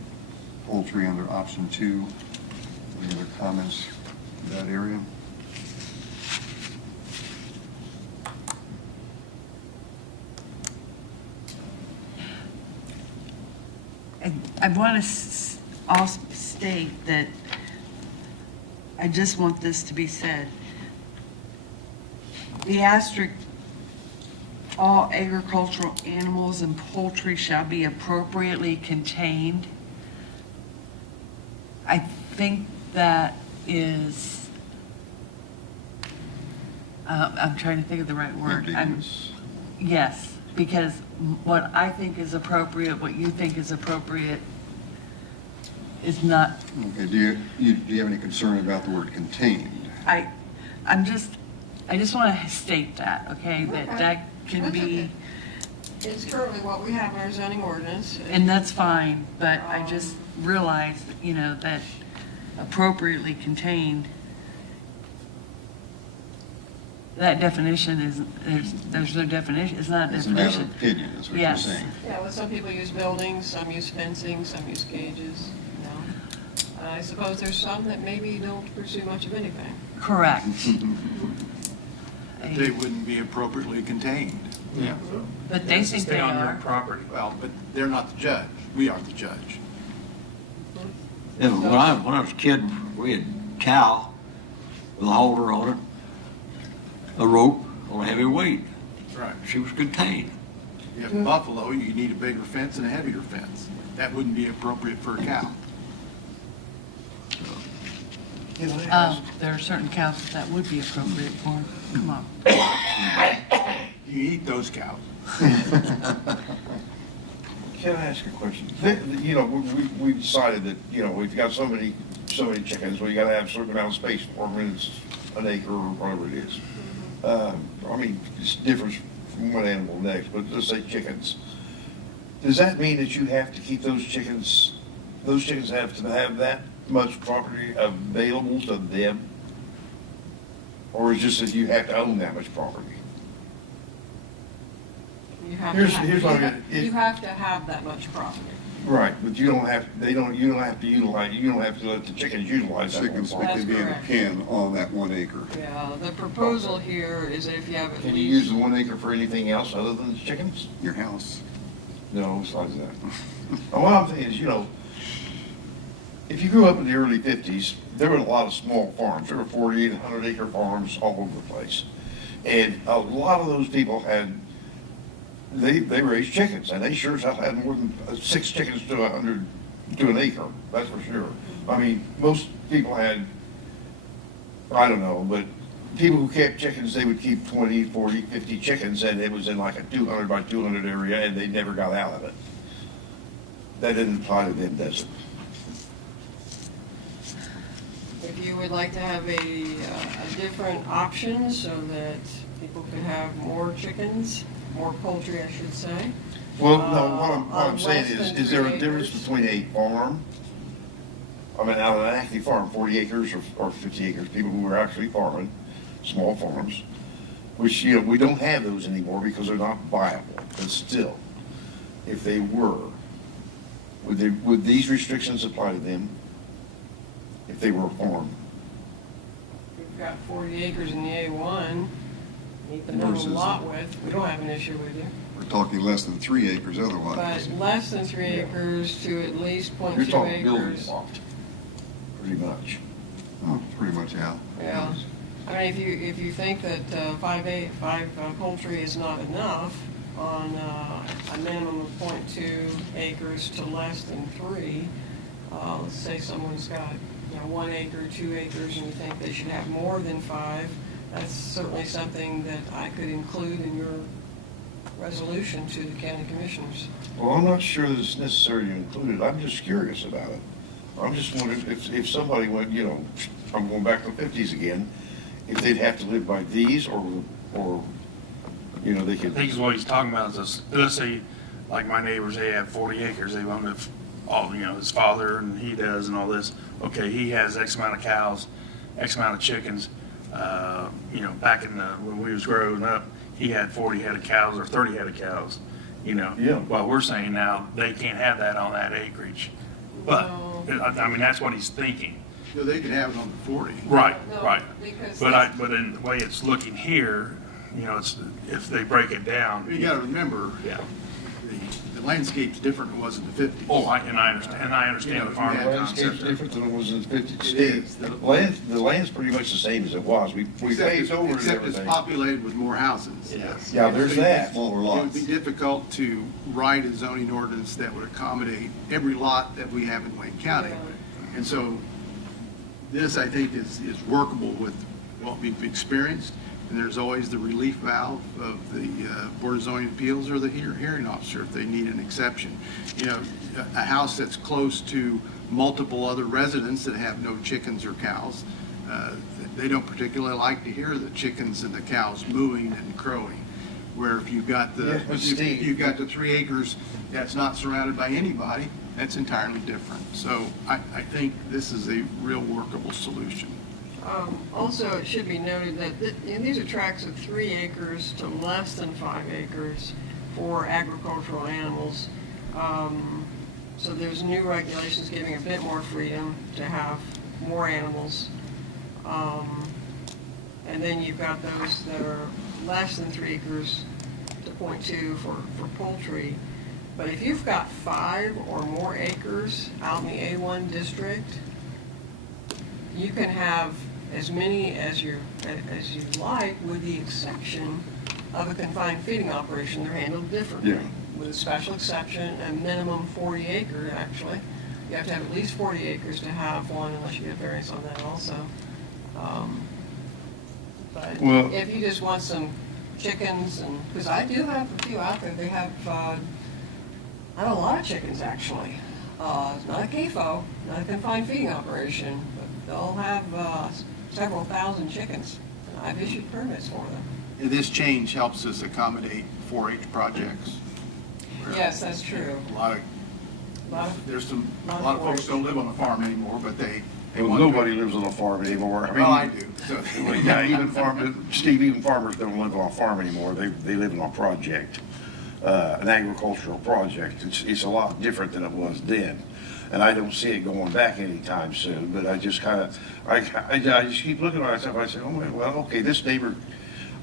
poultry under option 2. Any other comments in that area? I want to also state that I just want this to be said. The asterisk, all agricultural animals and poultry shall be appropriately contained. I think that is, I'm trying to think of the right word. Ambiguous. Yes, because what I think is appropriate, what you think is appropriate is not, Okay, do you have any concern about the word contained? I just want to state that, okay, that Okay. that can That's be, okay. It's currently what we have in our zoning ordinance. and that's fine, but I just realized, that appropriately contained, that definition is, there's no definition, it's not a It's a matter definition. of opinion, is what you're Yes. saying. Yeah, well, some people use buildings, some use fencing, some use cages, I suppose there's some that maybe don't pursue much of anything. Correct. They wouldn't be appropriately contained. Yeah. But they Has to think stay they on their are. property. Well, but they're not the judge. We are the judge. Yeah, when I was a kid, we had cow with a halter on it, a rope on a heavy weight. Right. She was contained. You have buffalo, you need a bigger fence and a heavier fence. That wouldn't be appropriate for a cow. Can I ask, There are certain cows that would be appropriate for. Come on. You eat those cows. can I ask a question? You know, we decided that, you know, we've got so many chickens, well, you gotta have a certain amount of space for them, and it's an acre or whatever it is. I mean, it's different from one animal to the next, but let's say chickens. Does that mean that you have to keep those chickens have to have that much property available to them? Or is it just that you have to own that much property? You have Here's to have, what I'm gonna- you have to have that much property. Right, but you don't have to let the chickens utilize that whole Chickens property. can be in a correct. pen on that 1 acre. Yeah, the proposal here is that if you have at Can you use least, the 1 acre for anything else other than the chickens? Your house. No, besides that. And what I'm thinking is, you know, if you grew up in the early 50s, there were a lot of small farms. There were 40 and 100 acre farms all over the place. And a lot of those people had, they raised chickens, and they sure as hell had more than 6 chickens to an acre, that's for sure. I mean, most people had, I don't know, but people who kept chickens, they would keep 20, 40, 50 chickens, and it was in like a 200 by 200 area, and they never got out of it. That didn't apply to them, does it? if you would like to have a different option so that people could have more chickens, more poultry, I should say. Well, no, what I'm on saying less than is there a 3 difference acres? between a farm, I mean, out of an active farm, 40 acres or 50 acres, people who are actually farming, small farms, which, you know, we don't have those anymore because they're not viable, but still, if they were, would these restrictions apply to them if they were a farm? We've got 40 acres in the A1, meet the minimum Versus- lot width, we don't have an issue with you. We're talking less than 3 acres otherwise. But less than 3 acres to at least You're 0.2 talking building acres. lot, pretty much. Oh, pretty much out. Yeah, I mean, if you think that five poultry is not enough on a minimum of 0.2 acres to less than 3, let's say someone's got, 1 acre, 2 acres, and you think they should have more than 5, that's certainly something that I could include in your resolution to the county commissioners. Well, I'm not sure that it's necessary to include it. I'm just curious about it. I'm just wondering if somebody went, you know, I'm going back to the 50s again, if they'd have to live by these or, you know, they I could. think what he's talking about is this, let's say, like my neighbors, they have 40 acres, they own it all, his father and he does and all this. Okay, he has X amount of cows, X amount of chickens. Back in when we was growing up, he had 40 head of cows or 30 head of cows, Yeah. Well, we're saying now, they can't have that on that acreage. But, I mean, that's what he's thinking. So they could have it on the 40. Right, No, right. because But in the way it's looking here, it's, if they break it down. You gotta remember, Yeah. the landscape's different than it was in the 50s. Oh, I understand the farming Yeah, The landscape's concept. different than it was in the 50s. It is. The land's pretty much the same as it was. We phased over and Except it's everything. populated with more houses. Yes. Yeah, there's that. Smaller It would lots. be difficult to write a zoning ordinance that would accommodate every lot that we have in Wayne County. And so this, I think, is workable with what we've experienced. And there's always the relief valve of the Board of Zoning Appeals or the hearing officer if they need an exception. A house that's close to multiple other residents that have no chickens or cows, they don't particularly like to hear the chickens and the cows mooing and crowing. Where if you've got Yeah, but Steve- if you've got the 3 acres that's not surrounded by anybody, that's entirely different. So I think this is a real workable solution. Also, it should be noted that these are tracts of 3 acres to less than 5 acres for agricultural animals. So there's new regulations giving a bit more freedom to have more animals. And then you've got those that are less than 3 acres to 0.2 for poultry. But if you've got 5 or more acres out in the A1 district, you can have as many as you like, with the exception of a confined feeding operation. They're handled differently. Yeah. With a special exception, a minimum 40 acre, actually, You have to have at least 40 acres to have one, unless you get variance on that also. But Well- if you just want some chickens, and, because I do have a few out there, they have, I have a lot of chickens, actually. It's not a CAFO, not a confined feeding operation, but they'll have several thousand chickens. And I've issued permits for them. And this change helps us accommodate 4-H projects. Yes, that's true. A lot of, there's some, a lot of folks don't live on a farm anymore, but they Well, want to. nobody lives on a farm anymore. Well, I do. So, Yeah, even farmers don't live on a farm anymore. They live on a project, an agricultural project. It's a lot different than it was then. And I don't see it going back anytime soon, but I just kind of, I just keep looking at myself. I say, oh, well, okay, this neighbor,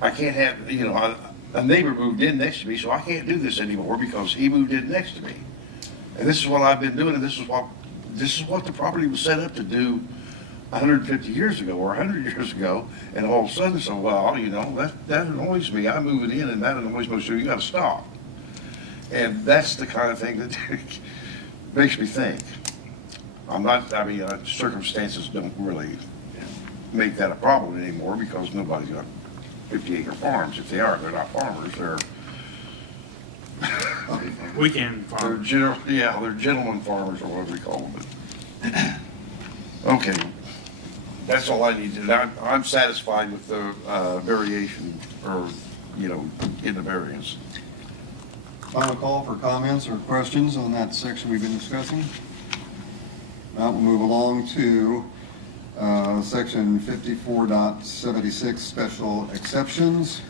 I can't have, you know, a neighbor moved in next to me, so I can't do this anymore because he moved in next to me. And this is what I've been doing, and this is what the property was set up to do 150 years ago or 100 years ago. And all of a sudden, so, well, you know, that annoys me. I move it in, and that annoys me, so you got to stop. And that's the kind of thing that makes me think. Circumstances don't really make that a problem anymore because nobody's got 50-acre farms. If they are, they're not farmers. They're Weekend farm. they're gentlemen farmers or whatever we call them. Okay, that's all I need to know. I'm satisfied with the variation, or, you know, in the variance. Final call for comments or questions on that section we've been discussing. Now we'll move along to section 54.76, special exceptions.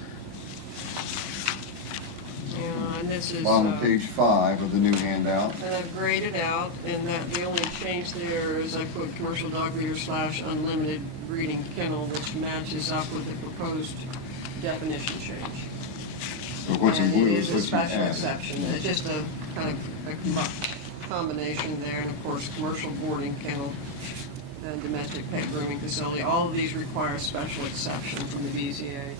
And this is. Bottom of page 5 of the new handout. And I've graded out, and that the only change there is I put commercial dog breeder / unlimited breeding kennel, which matches up with the proposed definition change. So what's in And blue it is is a what you special added. exception. It's just a kind of a combination there, and of course, commercial boarding kennel and domestic pet grooming facility. All of these require a special exception from the BZA.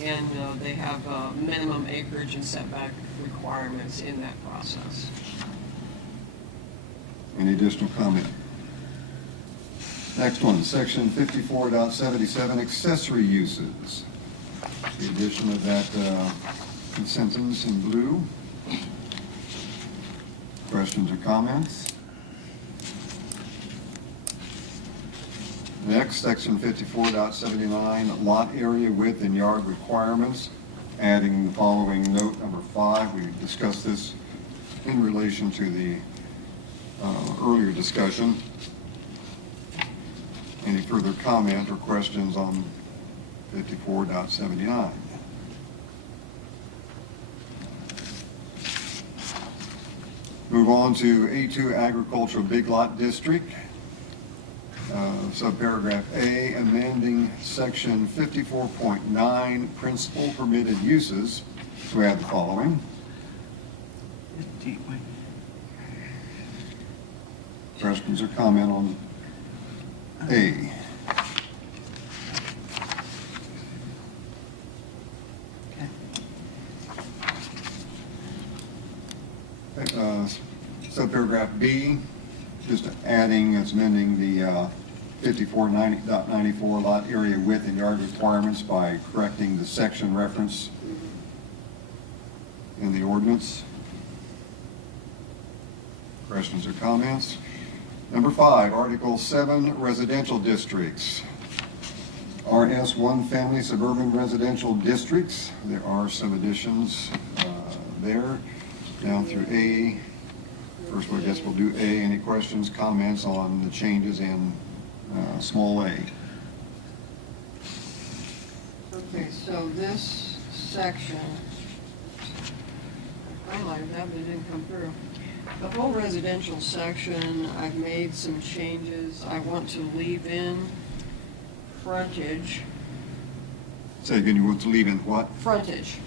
And they have minimum acreage and setback requirements in that process. Any additional comment? Next one, section 54.77, accessory uses. The addition of that sentence in blue. Questions or comments? Next, section 54.79, lot area width and yard requirements, adding the following note number 5. We discussed this in relation to the earlier discussion. Any further comment or questions on 54.79? Move on to A2 Agricultural Big Lot District. Subparagraph A, amending section 54.9, principal permitted uses, to add the following. Questions or comment on A? Subparagraph B, just adding, it's amending the 54.94 lot area width and yard requirements by correcting the section reference in the ordinance. Questions or comments? Number 5, Article 7, residential districts. RS1 family suburban residential districts. There are some additions there, down through A. First, I guess we'll do A. Any questions, comments on the changes in small a? Okay, so this section, I highlighted that, but it didn't come through. The whole residential section, I've made some changes. I want to leave in frontage. Say again, you want to leave in what? Frontage.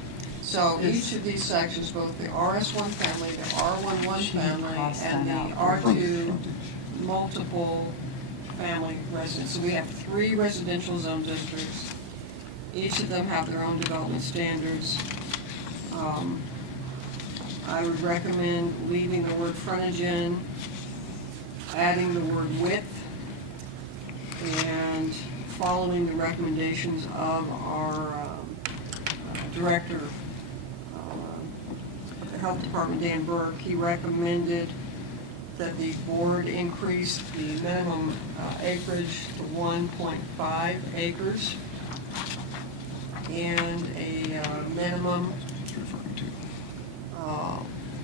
So Yes. each of these sections, both the RS1 family, the R11 Should family, cross and that the out. R2 multiple family residents. So we have 3 residential zone districts. Each of them have their own development standards. I would recommend leaving the word frontage in. adding the word width and following the recommendations of our director of the Health Department, Dan Burke. He recommended that the board increase the minimum acreage to 1.5 acres and a minimum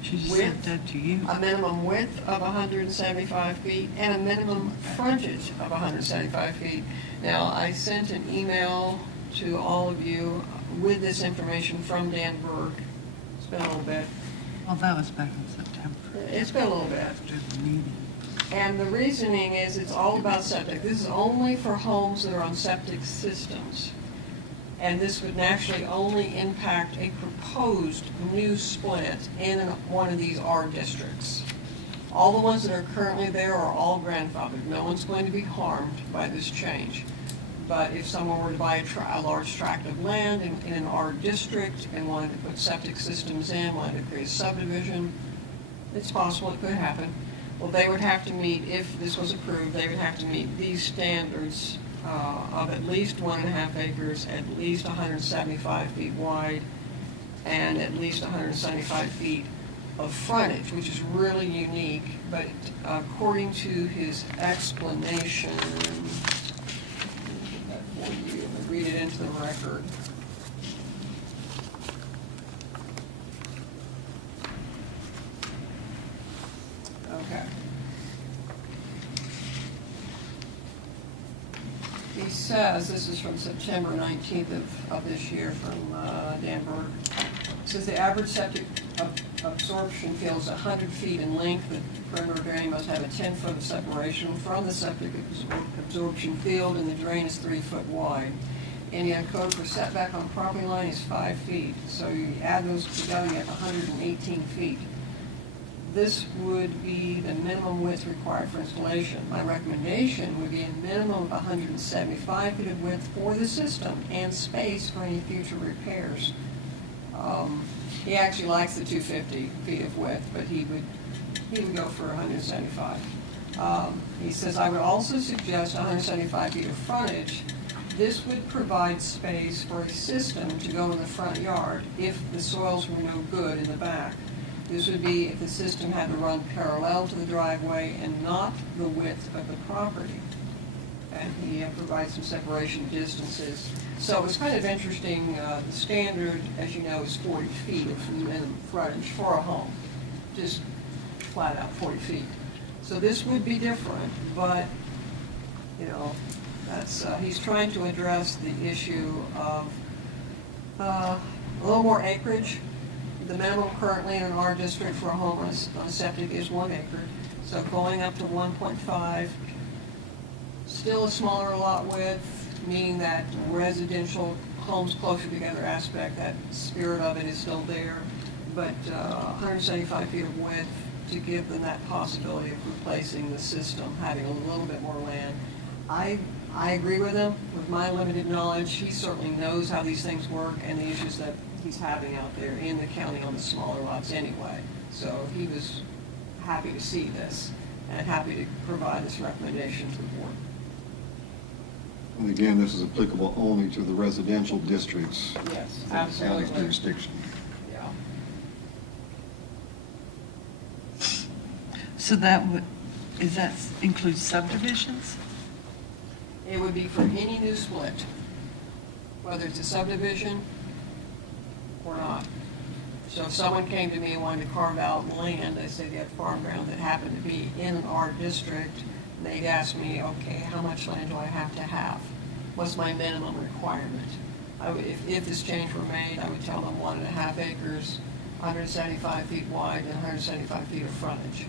She just width, sent that to you. a minimum width of 175 feet and a minimum frontage of 175 feet. Now, I sent an email to all of you with this information from Dan Burke. It's been a little bit. Well, that was back in September, It's been a little bit. after the meeting. And the reasoning is it's all about septic. This is only for homes that are on septic systems. And this would naturally only impact a proposed new split in one of these R districts. All the ones that are currently there are all grandfathered. No one's going to be harmed by this change. But if someone were to buy a large tract of land in an R district and wanted to put septic systems in, wanted to create a subdivision, it's possible it could happen. Well, they would have to meet, if this was approved, they would have to meet these standards of at least 1.5 acres, at least 175 feet wide, and at least 175 feet of frontage, which is really unique. But according to his explanation, let me get that for you, and read it into the record. Okay. He says, this is from September 19th of this year from Dan Burke. It says the average septic absorption field is 100 feet in length. The perimeter drain must have a 10-foot of separation from the septic absorption field, and the drain is 3 foot wide. Indiana code for setback on property line is 5 feet. So you add those together, you have 118 feet. This would be the minimum width required for installation. My recommendation would be a minimum of 175 feet of width for the system and space for any future repairs. He actually likes the 250 feet of width, but he would go for 175. He says, I would also suggest 175 feet of frontage. This would provide space for a system to go in the front yard if the soils were no good in the back. This would be if the system had to run parallel to the driveway and not the width of the property. And he provides some separation distances. So it's kind of interesting, the standard, as you know, is 40 feet of minimum frontage for a home. Just flat out 40 feet. So this would be different, but, you know, that's, he's trying to address the issue of a little more acreage. The minimum currently in an R district for a home on a septic is 1 acre. So going up to 1.5, still a smaller lot width, meaning that residential homes closer together aspect, that spirit of it is still there, but 175 feet of width to give them that possibility of replacing the system, having a little bit more land. I agree with him. With my limited knowledge, he certainly knows how these things work and the issues that he's having out there in the county on the smaller lots anyway. So he was happy to see this and happy to provide this recommendation to the board. And again, this is applicable only to the residential districts. Yes, of the county's absolutely. jurisdiction. Yeah. So that would, is that include subdivisions? It would be for any new split, whether it's a subdivision or not. So if someone came to me and wanted to carve out land, they say they had farm ground that happened to be in an R district, they'd ask me, okay, how much land do I have to have? What's my minimum requirement? If this change were made, I would tell them 1.5 acres, 175 feet wide, and 175 feet of frontage.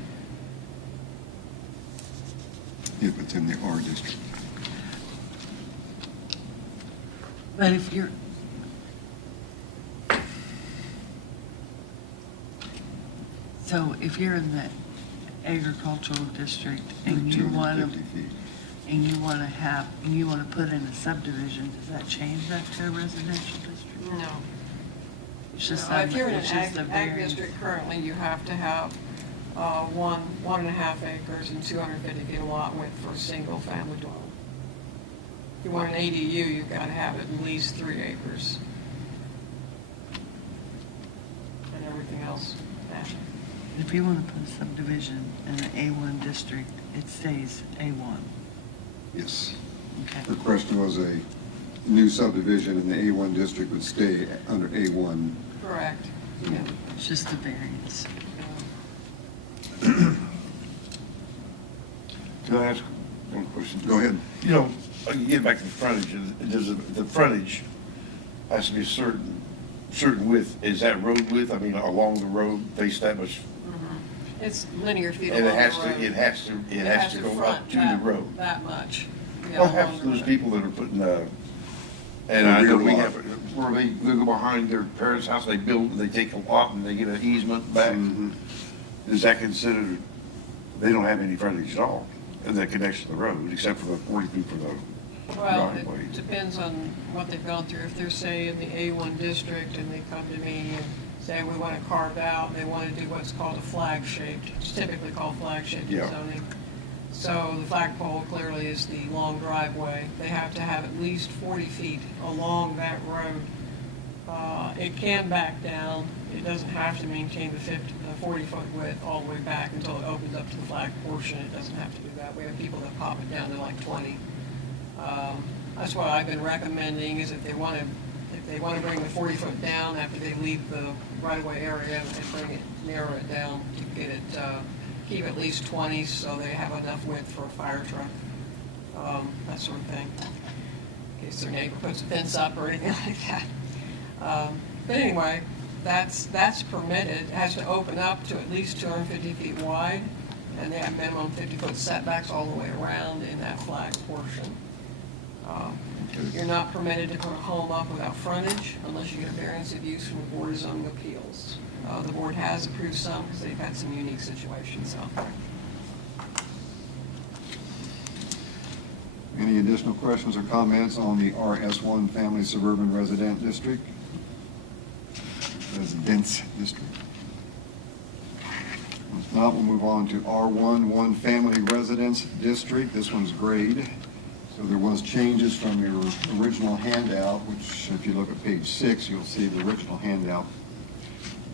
If it's in the R district. But if you're, so if you're in the agricultural district and you want 250 feet. and you want to have, and you want to put in a subdivision, does that change that to a residential district? No. It's just No, if you're in an it's just a ag variance. district currently, you have to have one and a half acres and 250 feet of lot width for a single family dwelling. If you want an ADU, you've got to have at least 3 acres. And everything else matching. If you want to put a subdivision in an A1 district, it stays A1. Yes. Okay. The question was a new subdivision in the A1 district would stay under A1. Correct. Yeah. It's just a variance. Can I ask one question? Go ahead. You know, you get back to the frontage, the frontage has to be a certain width. Is that road width? I mean, along the road, they establish, It's linear feet and along it the has road. to, it has to go front up to that- the road. That much. Yeah, What happens to along those the- people that are putting, and The I know rear we lot. have, where they go behind their parents' house, they build, they take a lot and they get an easement back. Mhm. Is that considered, they don't have any frontage at all, that connects to the road, except for the 40 feet for the Well, driveway? it depends on what they've gone through. If they're, say, in the A1 district and they come to me and say, we want it carved out, they want to do what's called a flag shaped, it's typically called flag shaped in Yeah. zoning. So the flagpole clearly is the long driveway. They have to have at least 40 feet along that road. It can back down. It doesn't have to maintain the 40-foot width all the way back until it opens up to the flag portion. It doesn't have to do that. We have people that pop it down to like 20. That's what I've been recommending, is if they want to bring the 40-foot down after they leave the right-of-way area, and bring it, narrow it down to get it, keep at least 20 so they have enough width for a fire truck, that sort of thing, in case their neighbor puts a fence up or anything like that. But anyway, that's permitted. It has to open up to at least 250 feet wide, and they have minimum 50-foot setbacks all the way around in that flag portion. You're not permitted to put a home up without frontage unless you get a variance of use from the Board of Zoning Appeals. The board has approved some because they've had some unique situations out there. Any additional questions or comments on the RS1 Family Suburban Residence District? Residence District. If not, we'll move on to R1 One Family Residence District. This one's grade. So there was changes from your original handout, which if you look at page 6, you'll see the original handout.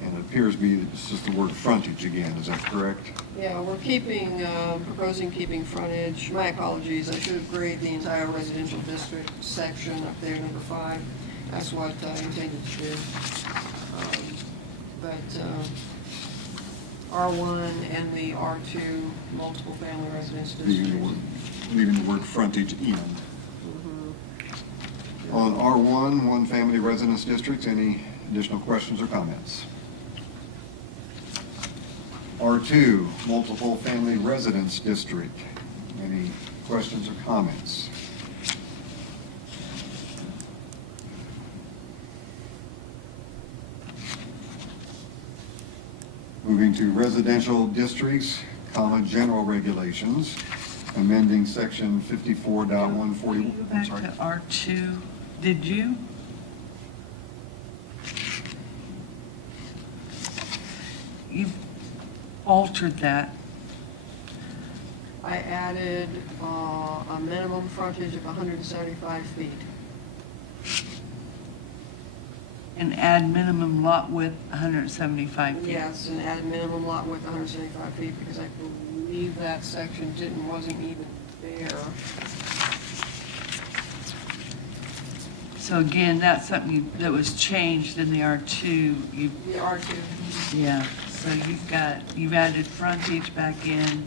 And it appears to be that it's just the word frontage again. Is that correct? Yeah, we're proposing keeping frontage. My apologies, I should have graded the entire residential district section up there, number 5. That's what I intended to do. R1 and the R2 multiple family residence district. Leaving the word frontage in. On R1 One Family Residence Districts, any additional questions or comments? R2 Multiple Family Residence District, any questions or comments? Moving to residential districts, general regulations, amending section 54.141. Can you go back to R2? Did you? You altered that. I added a minimum frontage of 175 feet. And add minimum lot width 175 feet. Yes, and add minimum lot width 175 feet, because I believe that section wasn't even there. So again, that's something that was changed in the R2. The R2. Yeah, so you've added frontage back in.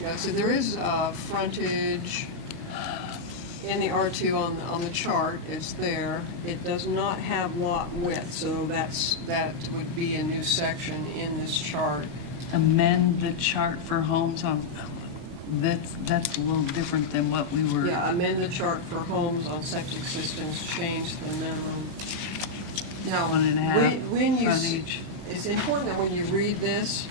Yeah, so there is frontage in the R2 on the chart. It's there. It does not have lot width, so that would be a new section in this chart. Amend the chart for homes on, that's a little different than what we were. Yeah, amend the chart for homes on septic systems, change the minimum. Now, 1.5 when you, frontage. it's important that when you read this,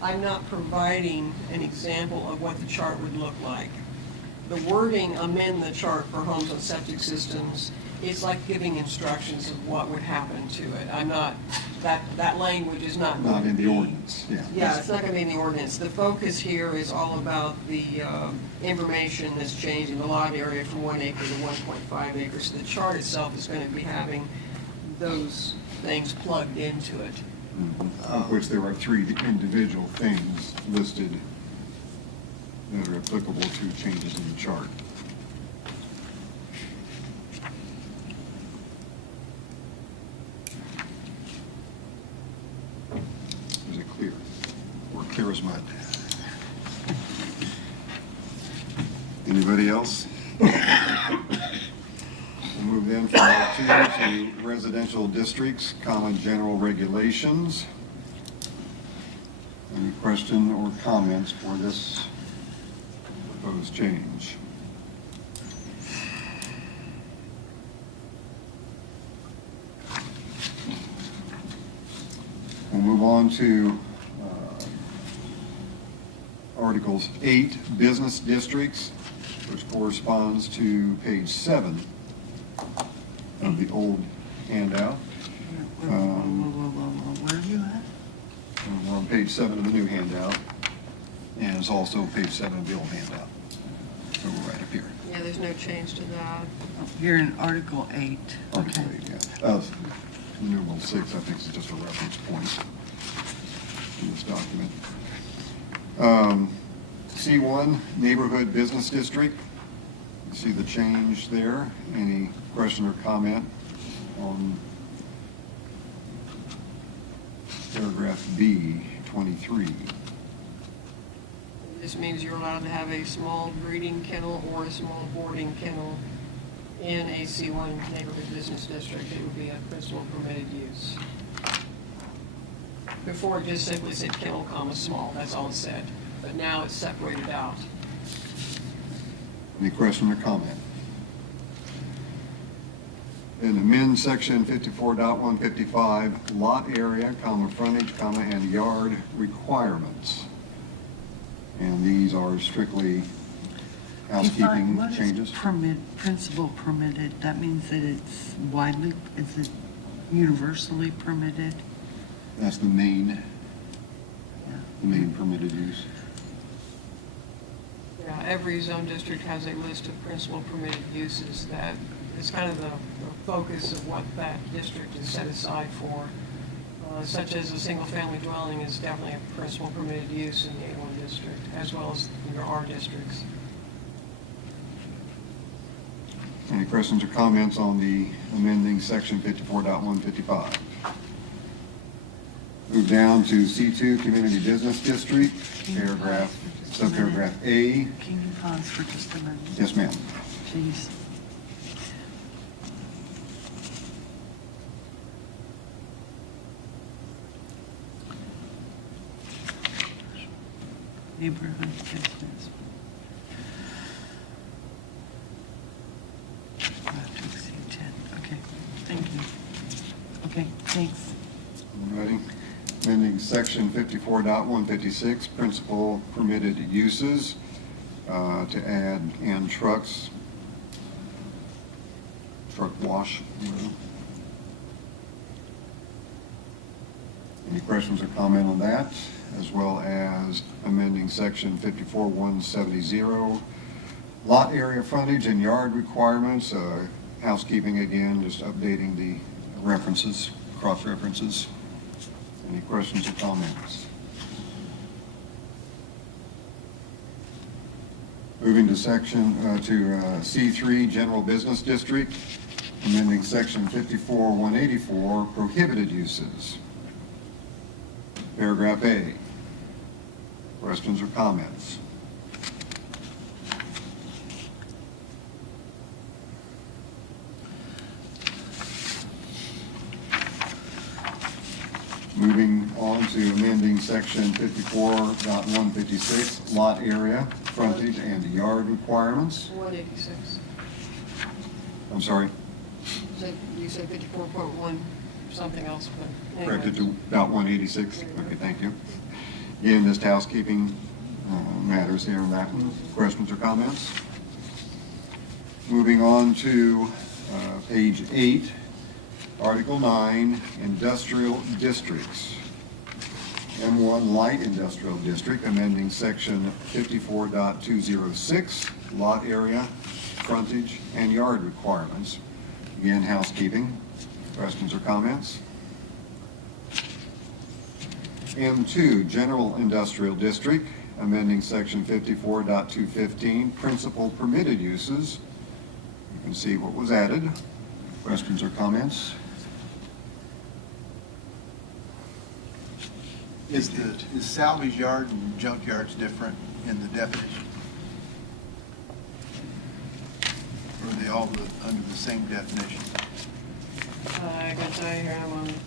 I'm not providing an example of what the chart would look like. The wording, amend the chart for homes on septic systems, it's like giving instructions of what would happen to it. I'm not, that language is not. Not in the going to be- ordinance, yeah. Yeah, it's not going to be in the ordinance. The focus here is all about the information that's changing the lot area from 1 acre to 1.5 acres. So the chart itself is going to be having those things plugged into it. Of which there are 3 individual things listed that are applicable to changes in the chart. Is it clear? Or clear as mud? Anybody else? We'll move then from R2 to residential districts, common general regulations. Any question or comments for this proposed change? We'll move on to Articles 8, business districts, which corresponds to page 7 of the old handout. Where are you at? We're on page 7 of the new handout, and it's also page 7 of the old handout. So we're right up here. Yeah, there's no change to that. You're in Article 8. Article Okay. 8, yeah. Numeral 6, I think, is just a reference point in this document. C1, neighborhood business district. You see the change there. Any question or comment on paragraph B, 23? This means you're allowed to have a small breeding kennel or a small boarding kennel in a C1 neighborhood business district. It would be a principal permitted use. Before it just simply said kennel, comma, small, that's all it said. But now it's separated out. Any question or comment? And amend section 54.155, lot area, comma, frontage, comma, and yard requirements. And these are strictly housekeeping What is changes. principal permitted? That means that it's widely, is it universally permitted? That's the main Yeah. permitted use. Yeah, every zone district has a list of principal permitted uses that is kind of the focus of what that district is set aside for. Such as a single-family dwelling is definitely a principal permitted use in the A1 district, as well as your R districts. Any questions or comments on the amending section 54.155? Move down to C2, community business district, paragraph, subparagraph A. Can you pause for just a minute? Yes, ma'am. Please. Neighborhood business. Not to exceed 10. Okay, thank you. Okay, thanks. Ready? Amending section 54.156, principal permitted uses, to add and trucks, truck wash. Any questions or comment on that? As well as amending section 54.170, lot area frontage and yard requirements, housekeeping again, just updating the references, cross-references. Any questions or comments? Moving to section, to C3, general business district, amending section 54.184, prohibited uses. Paragraph A. Questions or comments? Moving on to amending section 54.156, lot area, frontage, and yard requirements. 186. I'm sorry, You said 54.1 something else, but anyway. corrected to about 186. Okay, thank you. Again, just housekeeping matters here on that one. Questions or comments? Moving on to Page 8, Article 9, Industrial Districts. M1 Light Industrial District, amending Section 54.206, lot area, frontage, and yard requirements. Again, housekeeping. Questions or comments? M2 General Industrial District, amending Section 54.215, principal permitted uses. You can see what was added. Questions or comments? Is salvage yard and junk yards different in the definition? Or are they all under the same definition? I can tell you here in a moment.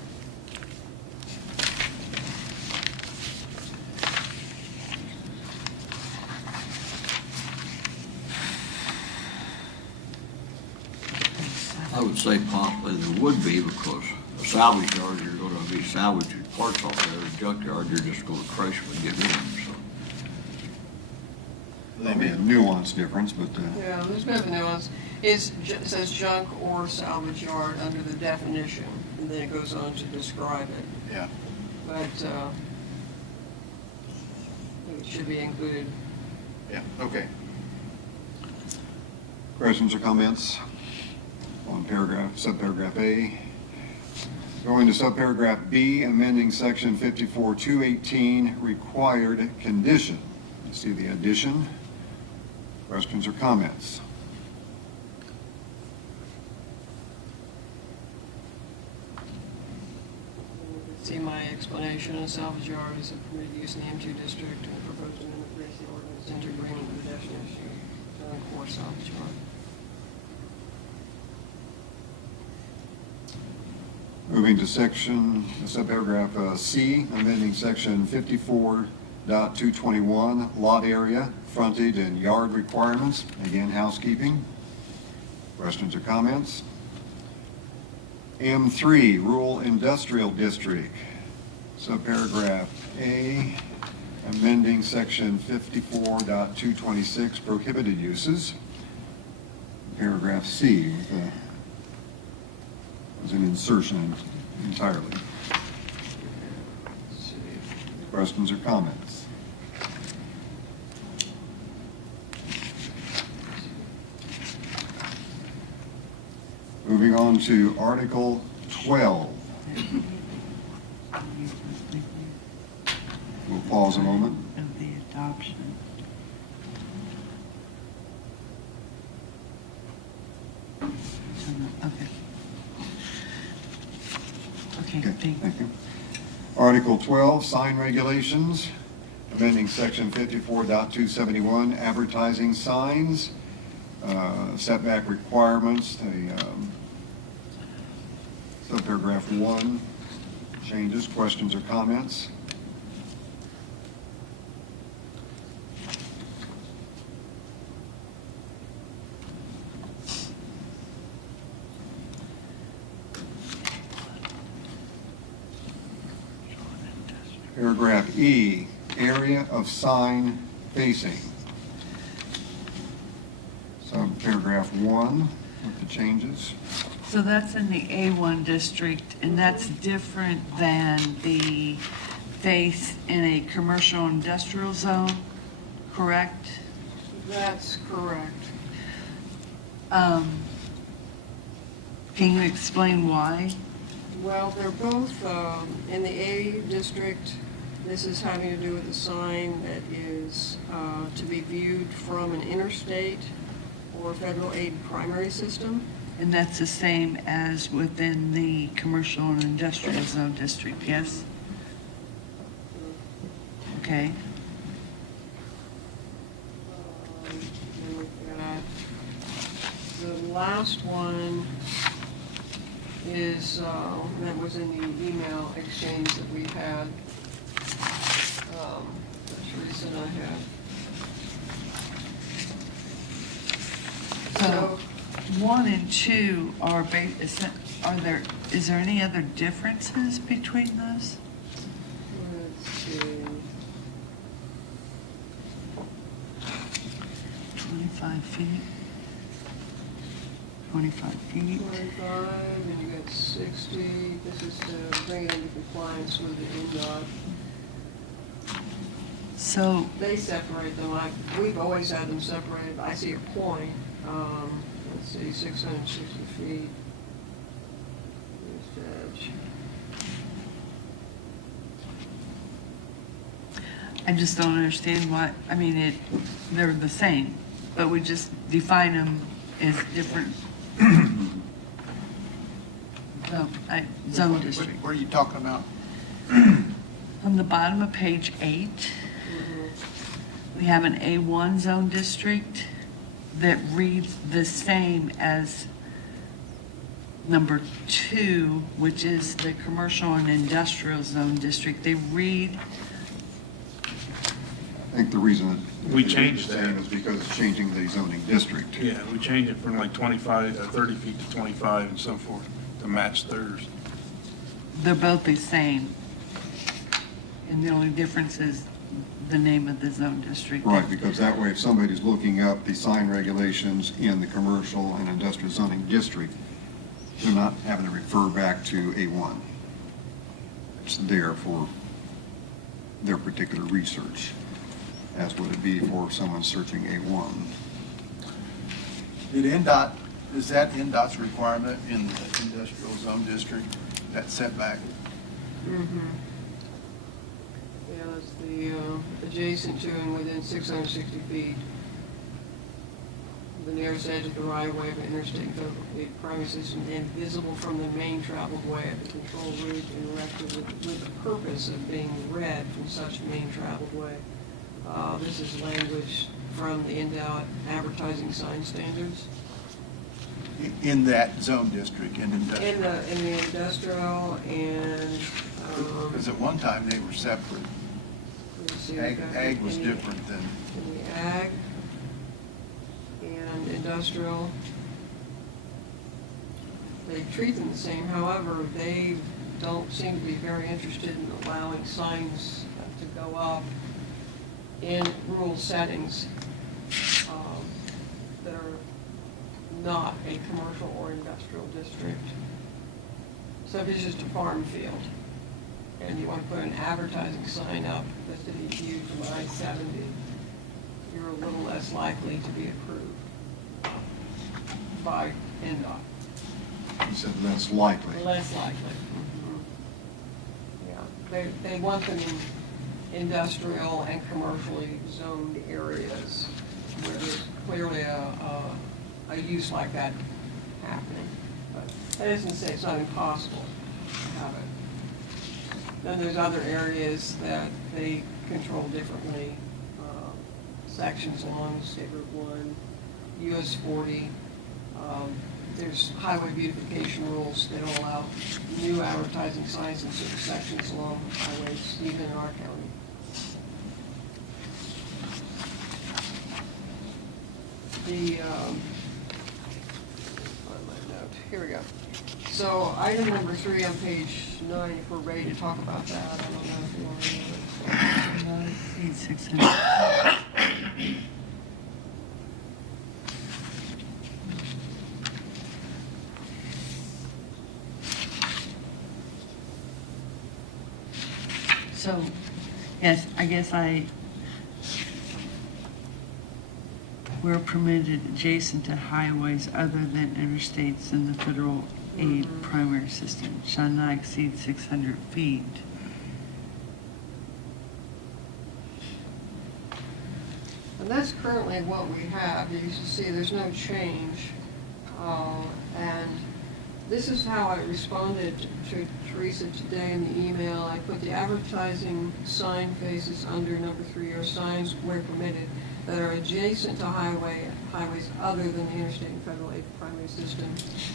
I would say possibly there would be, because a salvage yard, you're gonna be salvaging parts off there. A junkyard, you're just gonna crush them and get rid of them, so. Maybe a nuance difference, but Yeah, there's a bit of a nuance. It says junk or salvage yard under the definition, and then it goes on to describe it. Yeah. But I think it should be included. Yeah, okay. questions or comments on subparagraph A? Going to subparagraph B, amending Section 54.218, required condition. You see the addition. Questions or comments? See my explanation. A salvage yard is a permitted use in the M2 district, and proposed amendment brings the ordinance into agreement with the definition of a core salvage yard. Moving to subparagraph C, amending Section 54.221, lot area, frontage, and yard requirements. Again, housekeeping. Questions or comments? M3, rural industrial district, subparagraph A, amending Section 54.226, prohibited uses. Paragraph C was an insertion entirely. Let's see. Questions or comments? Moving on to Article 12. We'll pause a moment. Of the adoption. Okay. Okay, Okay, thank you. thank you. Article 12, sign regulations, amending Section 54.271, advertising signs, setback requirements, subparagraph 1, changes, questions or comments? Paragraph E, area of sign facing. Subparagraph 1 with the changes. So that's in the A1 district, and that's different than the face in a commercial industrial zone, correct? That's correct. Can you explain why? Well, they're both in the A district. This is having to do with a sign that is to be viewed from an interstate or federal aid primary system. And that's the same as within the commercial and industrial zone district, yes? Okay. And we've got the last one is, that was in the email exchange that we had, that Teresa and I had. So 1 and 2 are, is there any other differences between those? Let's see. 25 feet? 25 feet. 25, and you got 60. This is to bring it into compliance with the NDOT. So, They separate them. We've always had them separated. I see a point. Let's see, 660 feet. Here's the edge. I just don't understand why, I mean, they're the same, but we just define them as different zone district. What are you talking about? On the bottom of page 8, we have an A1 zone district that reads the same as number 2, which is the commercial and industrial zone district. They read, I think the reason that. We changed the same that. is because it's changing the zoning district. Yeah, we changed it from like 25, 30 feet to 25 and so forth to match theirs. they're both the same. And the only difference is the name of the zone district. Right, because that way, if somebody's looking up the sign regulations in the commercial and industrial zoning district, they're not having to refer back to A1. It's there for their particular research, as would it be for someone searching A1. Did NDOT, is that NDOT's requirement in the industrial zone district, that setback? Mm-hmm. Yeah, it's the adjacent to and within 660 feet. The nearest edge of the right of way of the interstate primary system and visible from the main traveled way of the control route and erected with the purpose of being read from such main traveled way. This is language from the NDOT advertising sign standards. In that zone district, in industrial? In the industrial and, Because at one time they were separate. let's see, Ag was in the- different than, In the ag and industrial, they treat them the same. However, they don't seem to be very interested in allowing signs to go up in rural settings that are not a commercial or industrial district. So if it's just a farm field, and you want to put an advertising sign up that's to be viewed from I-70, you're a little less likely to be approved by NDOT. You said less likely. Less likely. Yeah, they want them in industrial and commercially zoned areas where there's clearly a use like that happening. But that isn't to say it's not impossible to have it. Then there's other areas that they control differently, sections along State Route 1, US 40. There's highway beautification rules. They don't allow new advertising signs in certain sections along highways, even in our county. Find my note. Here we go. So item number 3 on page 9, if we're ready to talk about that, I don't know if you want to know it. 600. So, yes, I guess we're permitted adjacent to highways other than interstates in the federal aid primary system shall not exceed 600 feet. And that's currently what we have. You can see there's no change. And this is how I responded to Teresa today in the email. I put the advertising sign faces under number 3 are signs where permitted that are adjacent to highways other than the interstate and federal aid primary system,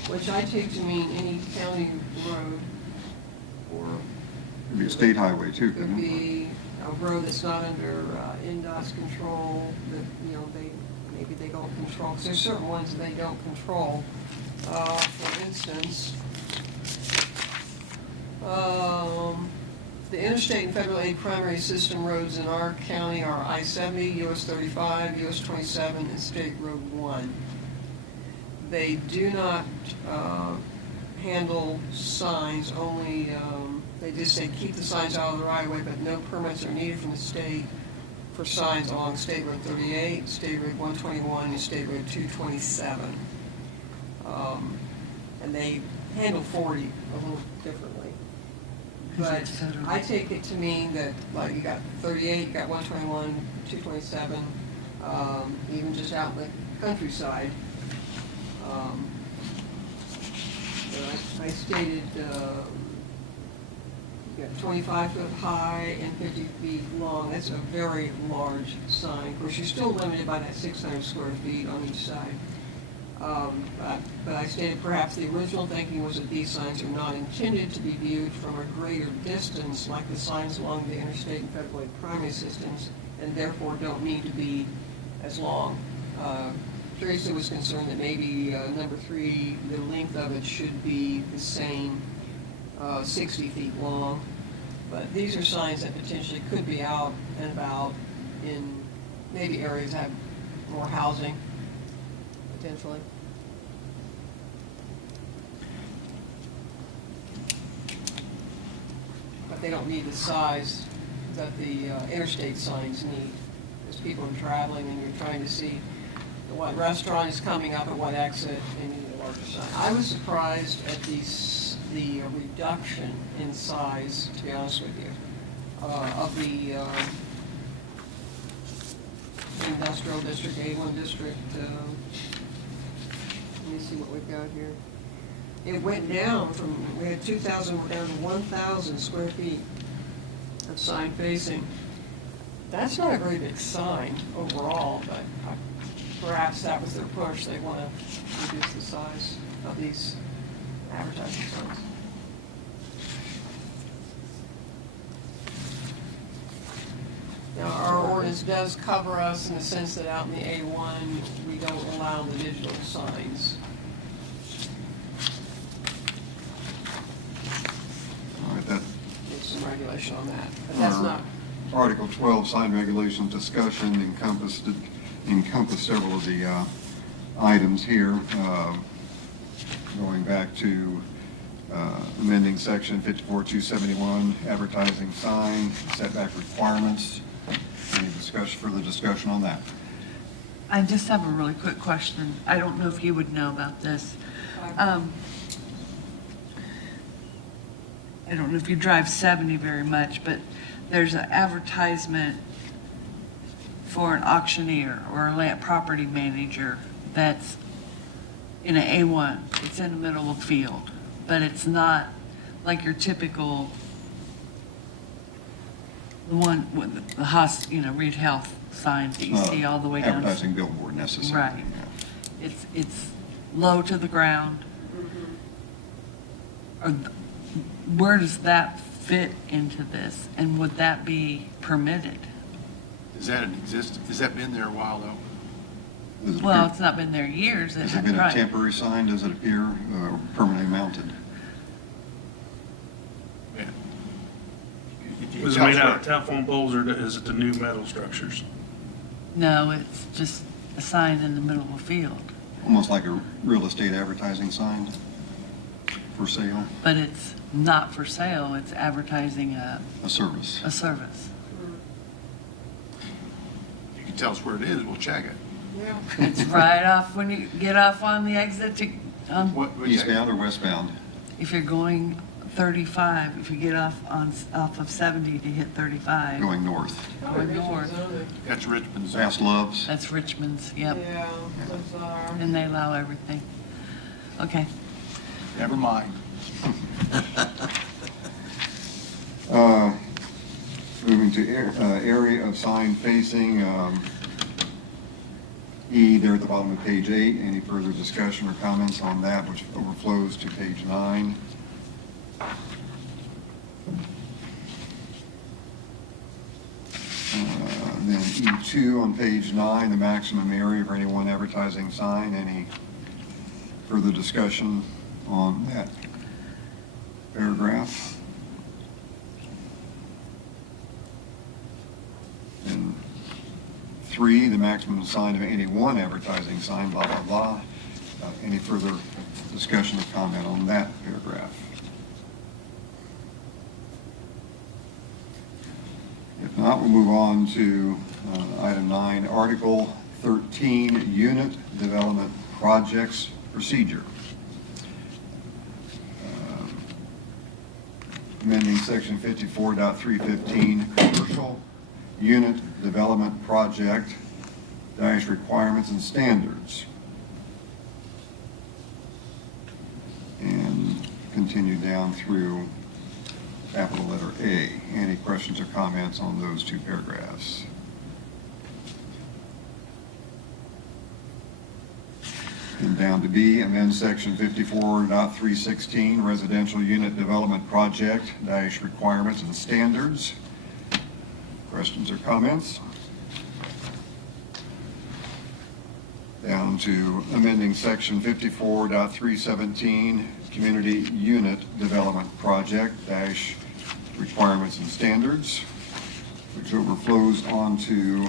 which I take to mean any county road or It'd be a state highway too, could couldn't it? be a road that's not under NDOT's control, that, maybe they don't control, because there's certain ones that they don't control. For instance, the interstate and federal aid primary system roads in our county are I-70, US 35, US 27, and State Road 1. They do not handle signs, only, they just say keep the signs out of the right of way, but no permits are needed from the state for signs along State Road 38, State Road 121, and State Road 227. And they handle 40 a little differently. But I take it to mean that, like, you got 38, you got 121, 227, even just out in the countryside. I stated, you got 25 foot high and 50 feet long. That's a very large sign. Of course, you're still limited by that 600 square feet on each side. But I stated perhaps the original thinking was that these signs are not intended to be viewed from a greater distance like the signs along the interstate and federal primary systems, and therefore don't need to be as long. Teresa was concerned that maybe number 3, the length of it should be the same, 60 feet long. But these are signs that potentially could be out and about in maybe areas that have more housing, potentially. But they don't need the size that the interstate signs need, because people are traveling and you're trying to see what restaurant is coming up at what exit, and you need a larger sign. I was surprised at the reduction in size, to be honest with you, of the industrial district, A1 district. Let me see what we've got here. It went down from, we had 2,000, we're down to 1,000 square feet of sign facing. That's not a very big sign overall, but perhaps that was their push. They want to reduce the size of these advertising signs. Now, our ordinance does cover us in the sense that out in the A1, we don't allow the digital signs. All right, that There's some regulation on that, but that's not. Article 12, sign regulations discussion encompassed several of the items here, going back to amending section 54-271, advertising sign, setback requirements. Any further discussion on that? I just have a really quick question. I don't know if you would know about this. I don't know if you drive 70 very much, but there's an advertisement for an auctioneer or a land property manager that's in an A1. It's in the middle of the field, but it's not like your typical, the one with the Reed Health signs that you see all the way down. Advertising billboard necessarily. Right. It's low to the ground. Where does that fit into this, and would that be permitted? Is that has that been there a while though? Does it Well, appear- it's not been there years. Has it been a Right. temporary sign? Does it appear permanently mounted? Yeah. Was it made out of telephone poles, or is it the new metal structures? No, it's just a sign in the middle of a field, Almost like a real estate advertising sign for sale, but it's not for sale. It's advertising a service. a service. You can tell us where it is, we'll check it. Yeah. It's right off when you get off on the exit to, What check it? Eastbound or westbound? if you're going 35, if you get off of 70 to hit 35. Going north. Probably Going north. Richmond zoning. That's Richmond's. Fast Loves. That's Richmond's, yep. Yeah, those are. And they allow everything. Okay. Never mind. Moving to area of sign facing, E there at the bottom of page 8. Any further discussion or comments on that, which overflows to page 9? Then E2 on page 9, the maximum area for any one advertising sign. Any further discussion on that paragraph? And 3, the maximum sign of any one advertising sign, blah, blah, blah. Any further discussion or comment on that paragraph? If not, we'll move on to item 9, Article 13, Unit Development Projects Procedure. Amending Section 54.315, Commercial Unit Development Project dash Requirements and Standards. And continue down through capital letter A. Any questions or comments on those two paragraphs? And down to B, amend Section 54.316, Residential Unit Development Project dash Requirements and Standards. Questions or comments? Down to amending Section 54.317, Community Unit Development Project dash Requirements and Standards, which overflows onto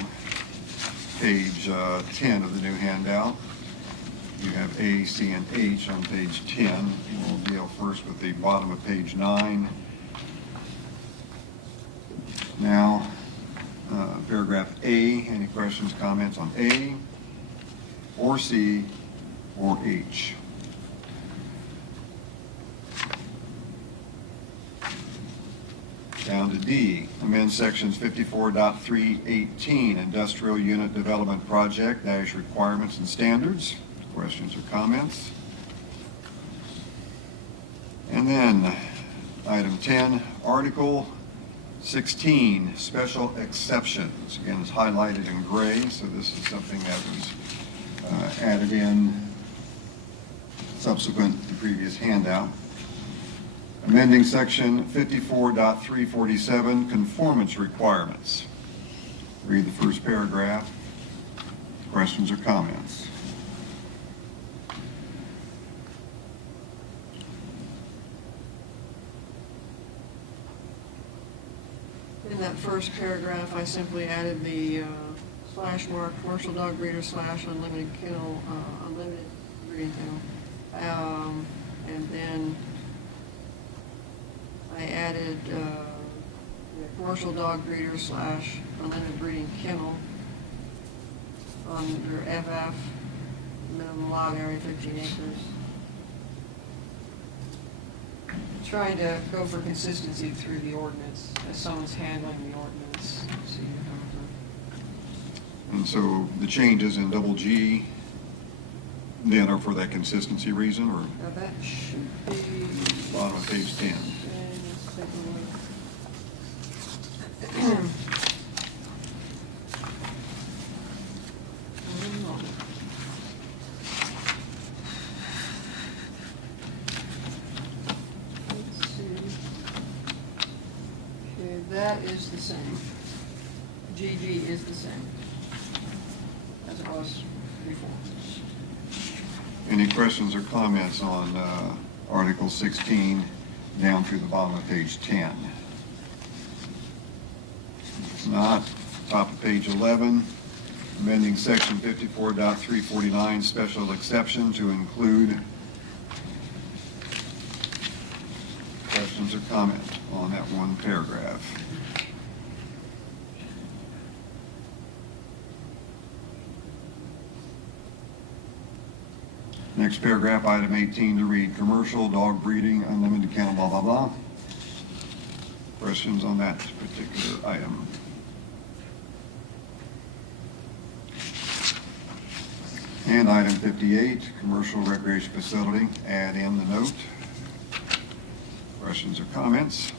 page 10 of the new handout. You have A, C, and H on page 10. We'll deal first with the bottom of page 9. Now, paragraph A, any questions, comments on A, or C, or H? Down to D, amend sections 54.318, Industrial Unit Development Project dash Requirements and Standards. Questions or comments? And then, item 10, Article 16, Special Exceptions. Again, it's highlighted in gray, so this is something that was added in subsequent to the previous handout. Amending Section 54.347, Conformance Requirements. Read the first paragraph. Questions or comments? In that first paragraph, I simply added the slash mark, commercial dog breeder slash unlimited kennel, unlimited breeding kennel. And then I added commercial dog breeder slash unlimited breeding kennel under FF, minimum lot area 15 acres. Trying to go for consistency through the ordinance as someone's handling the ordinance. So you have And so the changes in double G then are for that consistency reason, or now that should be. bottom of page 10? Okay, let's take a look. One moment. Let's see. Okay, that is the same. GG is the same as it was before. Any questions or comments on Article 16 down through the bottom of page 10? If not, top of page 11, amending Section 54.349, Special Exception to include. Questions or comments on that one paragraph? Next paragraph, item 18 to read, commercial dog breeding, unlimited kennel, blah, blah, blah. Questions on that particular item? And item 58, commercial recreation facility, add in the note. Questions or comments?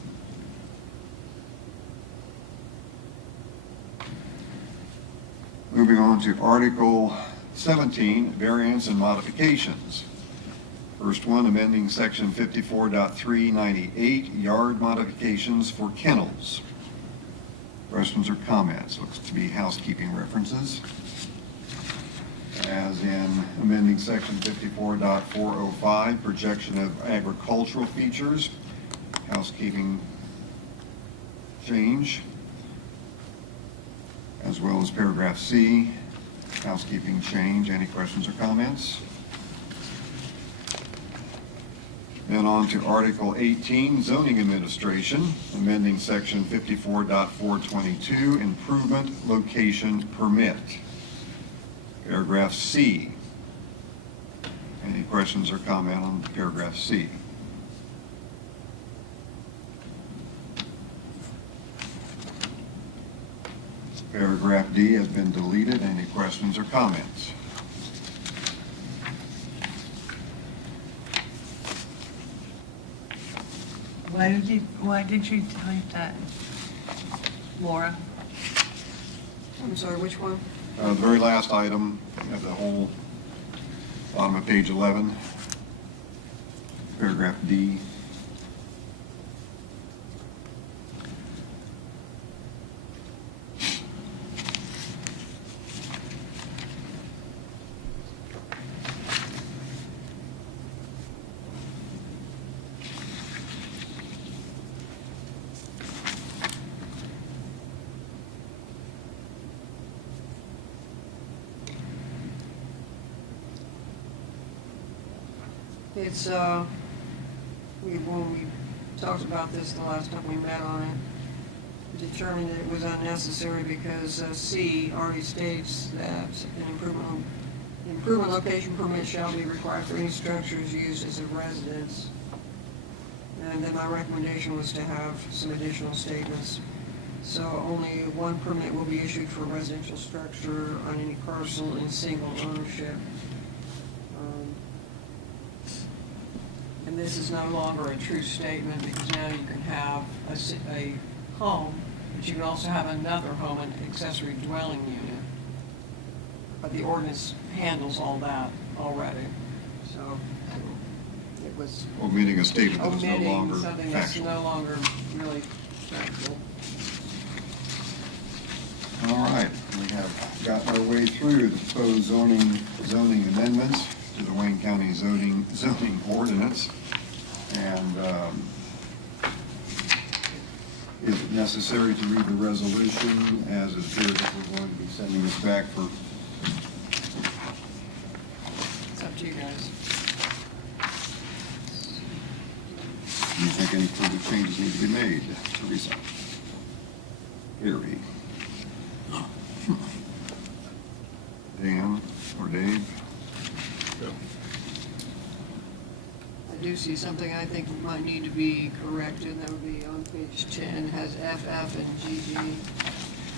Moving on to Article 17, variance and modifications. First one, amending Section 54.398, yard modifications for kennels. Questions or comments? Looks to be housekeeping references. As in amending Section 54.405, projection of agricultural features, housekeeping change, as well as paragraph C, housekeeping change. Any questions or comments? Then on to Article 18, Zoning Administration, amending Section 54.422, Improvement Location Permit. Paragraph C. Any questions or comment on paragraph C? Paragraph D has been deleted. Any questions or comments? Why did you delete that, Laura? I'm sorry, which one? The very last item, you have the whole bottom of page 11, paragraph D. It's, when we talked about this the last time we met on it, determined that it was unnecessary because C already states that an improvement location permit shall be required for any structures used as a residence. And then my recommendation was to have some additional statements. So only one permit will be issued for a residential structure on any parcel in single ownership. And this is no longer a true statement because now you can have a home, but you can also have another home, an accessory dwelling unit. But the ordinance handles all that already. So it was Omitting a statement that is no omitting longer something that's factual. no longer really factual. All right, we have gotten our way through the proposed zoning amendments to the Wayne County zoning ordinance. And is it necessary to read the resolution as it appears that we're going to be sending this back for? It's up to you guys. Do you think any further changes need to be made, Teresa? Gary? Dan or Dave? I do see something I think might need to be corrected. That would be on page 10, has FF and GG.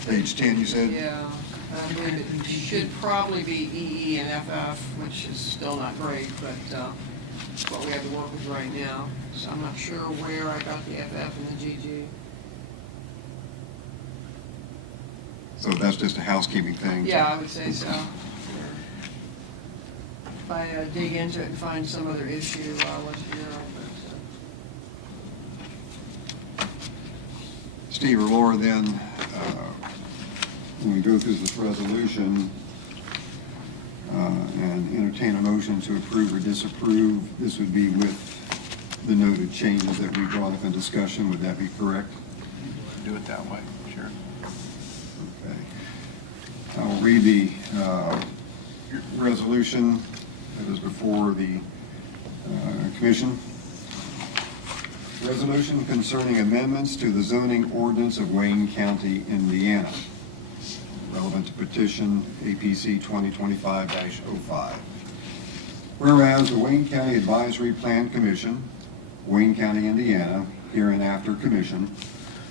Page 10, you said? Yeah, I believe it should probably be EE and FF, which is still not great, but it's what we have to work with right now. So I'm not sure where I got the FF and the GG. So that's just a housekeeping thing? Yeah, I would say so. If I dig into it and find some other issue, I'll let you know. But, Steve or Laura, then, when we go through this resolution and entertain a motion to approve or disapprove, this would be with the noted changes that we brought up in discussion. Would that be correct? Do it that way, sure. Okay. I will read the resolution that is before the commission. Resolution concerning amendments to the zoning ordinance of Wayne County, Indiana. Relevant to petition APC 2025-05. Whereas the Wayne County Advisory Plan Commission, Wayne County, Indiana, hereinafter commission,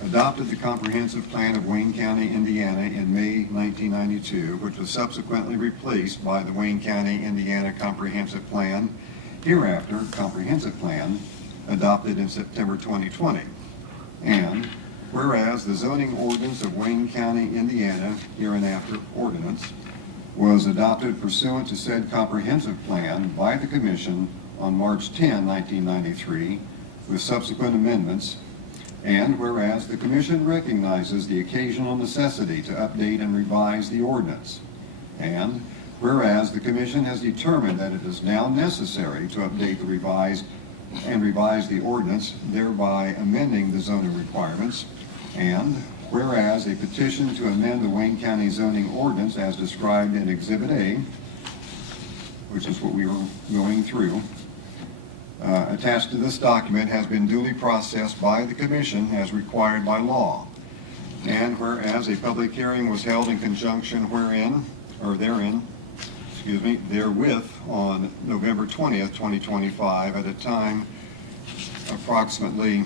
adopted the comprehensive plan of Wayne County, Indiana in May 1992, which was subsequently replaced by the Wayne County, Indiana Comprehensive Plan, hereafter comprehensive plan, adopted in September 2020. And whereas the zoning ordinance of Wayne County, Indiana, hereinafter ordinance, was adopted pursuant to said comprehensive plan by the commission on March 10, 1993, with subsequent amendments. And whereas the commission recognizes the occasional necessity to update and revise the ordinance. And whereas the commission has determined that it is now necessary to update the revise the ordinance, thereby amending the zoning requirements. And whereas a petition to amend the Wayne County zoning ordinance as described in Exhibit A, which is what we were going through, attached to this document has been duly processed by the commission as required by law. And whereas a public hearing was held in conjunction therewith on November 20th, 2025, at which time approximately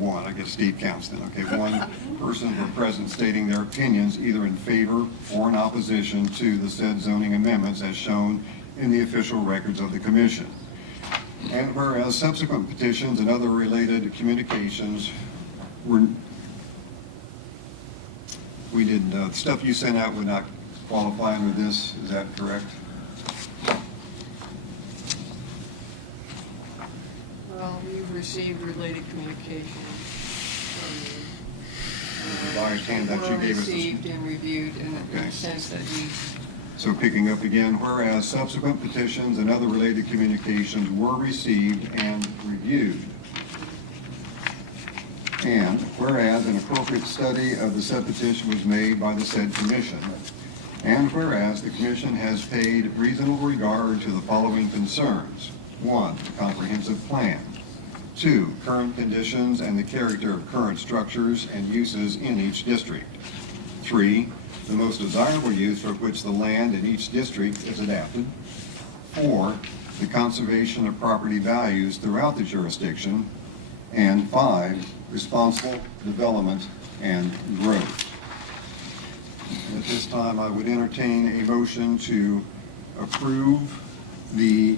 one, I guess Steve counts then, okay, one person were present stating their opinions either in favor or in opposition to the said zoning amendments as shown in the official records of the commission. And whereas subsequent petitions and other related communications stuff you sent out would not qualify under this, is that correct? Well, we've received related communications from you. I understand that you gave us this- Received and reviewed in Okay. the sense that we, So picking up again, whereas subsequent petitions and other related communications were received and reviewed. And whereas an appropriate study of the said petition was made by the said commission. And whereas the commission has paid reasonable regard to the following concerns. 1, the comprehensive plan. 2, current conditions and the character of current structures and uses in each district. 3, the most desirable use for which the land in each district is adapted. 4, the conservation of property values throughout the jurisdiction. And 5, responsible development and growth. At this time, I would entertain a motion to approve the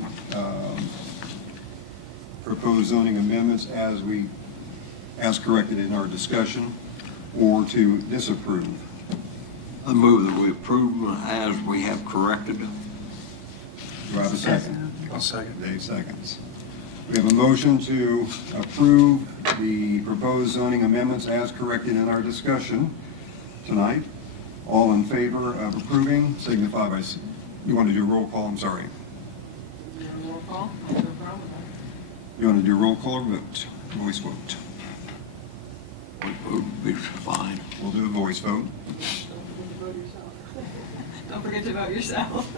proposed zoning amendments as corrected in our discussion, or to disapprove. I move that we approve them as we have corrected them. Do I have a second? I'll second. Dave seconds. We have a motion to approve the proposed zoning amendments as corrected in our discussion tonight. All in favor of approving, signify by, you want to do roll call, I'm sorry. roll call, no problem with You want to do roll call or vote? Voice vote. Would be fine. We'll do a voice vote. that. Don't forget to vote yourself.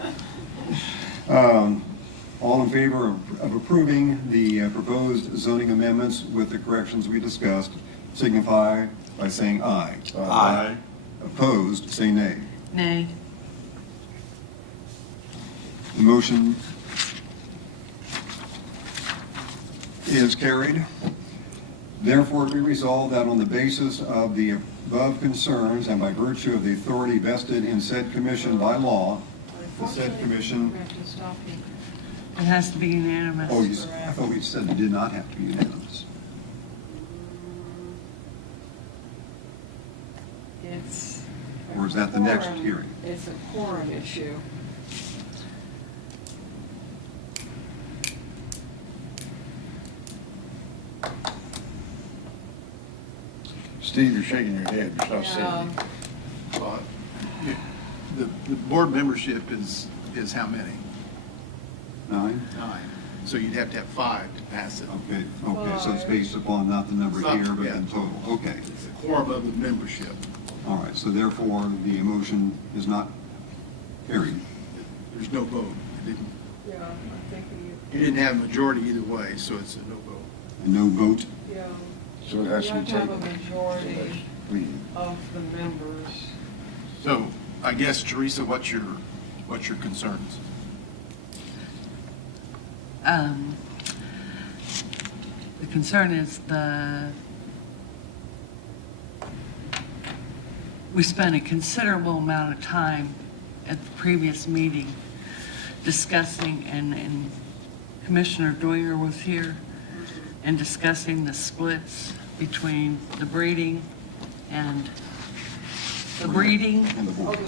All in favor of approving the proposed zoning amendments with the corrections we discussed, signify by saying aye. Aye. Opposed, say nay. Nay. The motion is carried. Therefore, be resolved that on the basis of the above concerns and by virtue of the authority vested in said commission by law, the said commission. We have to stop you. It has to be unanimous. Oh, I thought we said it did not have to be unanimous. It's. Or is that the next quorum- hearing? It's a quorum issue. Steve, you're shaking your head, you're not saying Yeah. anything. Well, the board membership is how many? 9? 9. So you'd have to have 5 to pass it. Okay, so it's based upon not the number Not- here, but yeah. in total. Okay. It's a quorum of the membership. All right, so therefore, the motion is not carried. There's no vote. Yeah, I think You didn't have a majority either way, so it's a no vote. And no vote. yeah, So it has you to have be to have a taken. majority We- of the members. So I guess, Teresa, what's your concerns? The concern is we spent a considerable amount of time at the previous meeting discussing, and Commissioner Doyer was here, and discussing the splits between the breeding and And the board.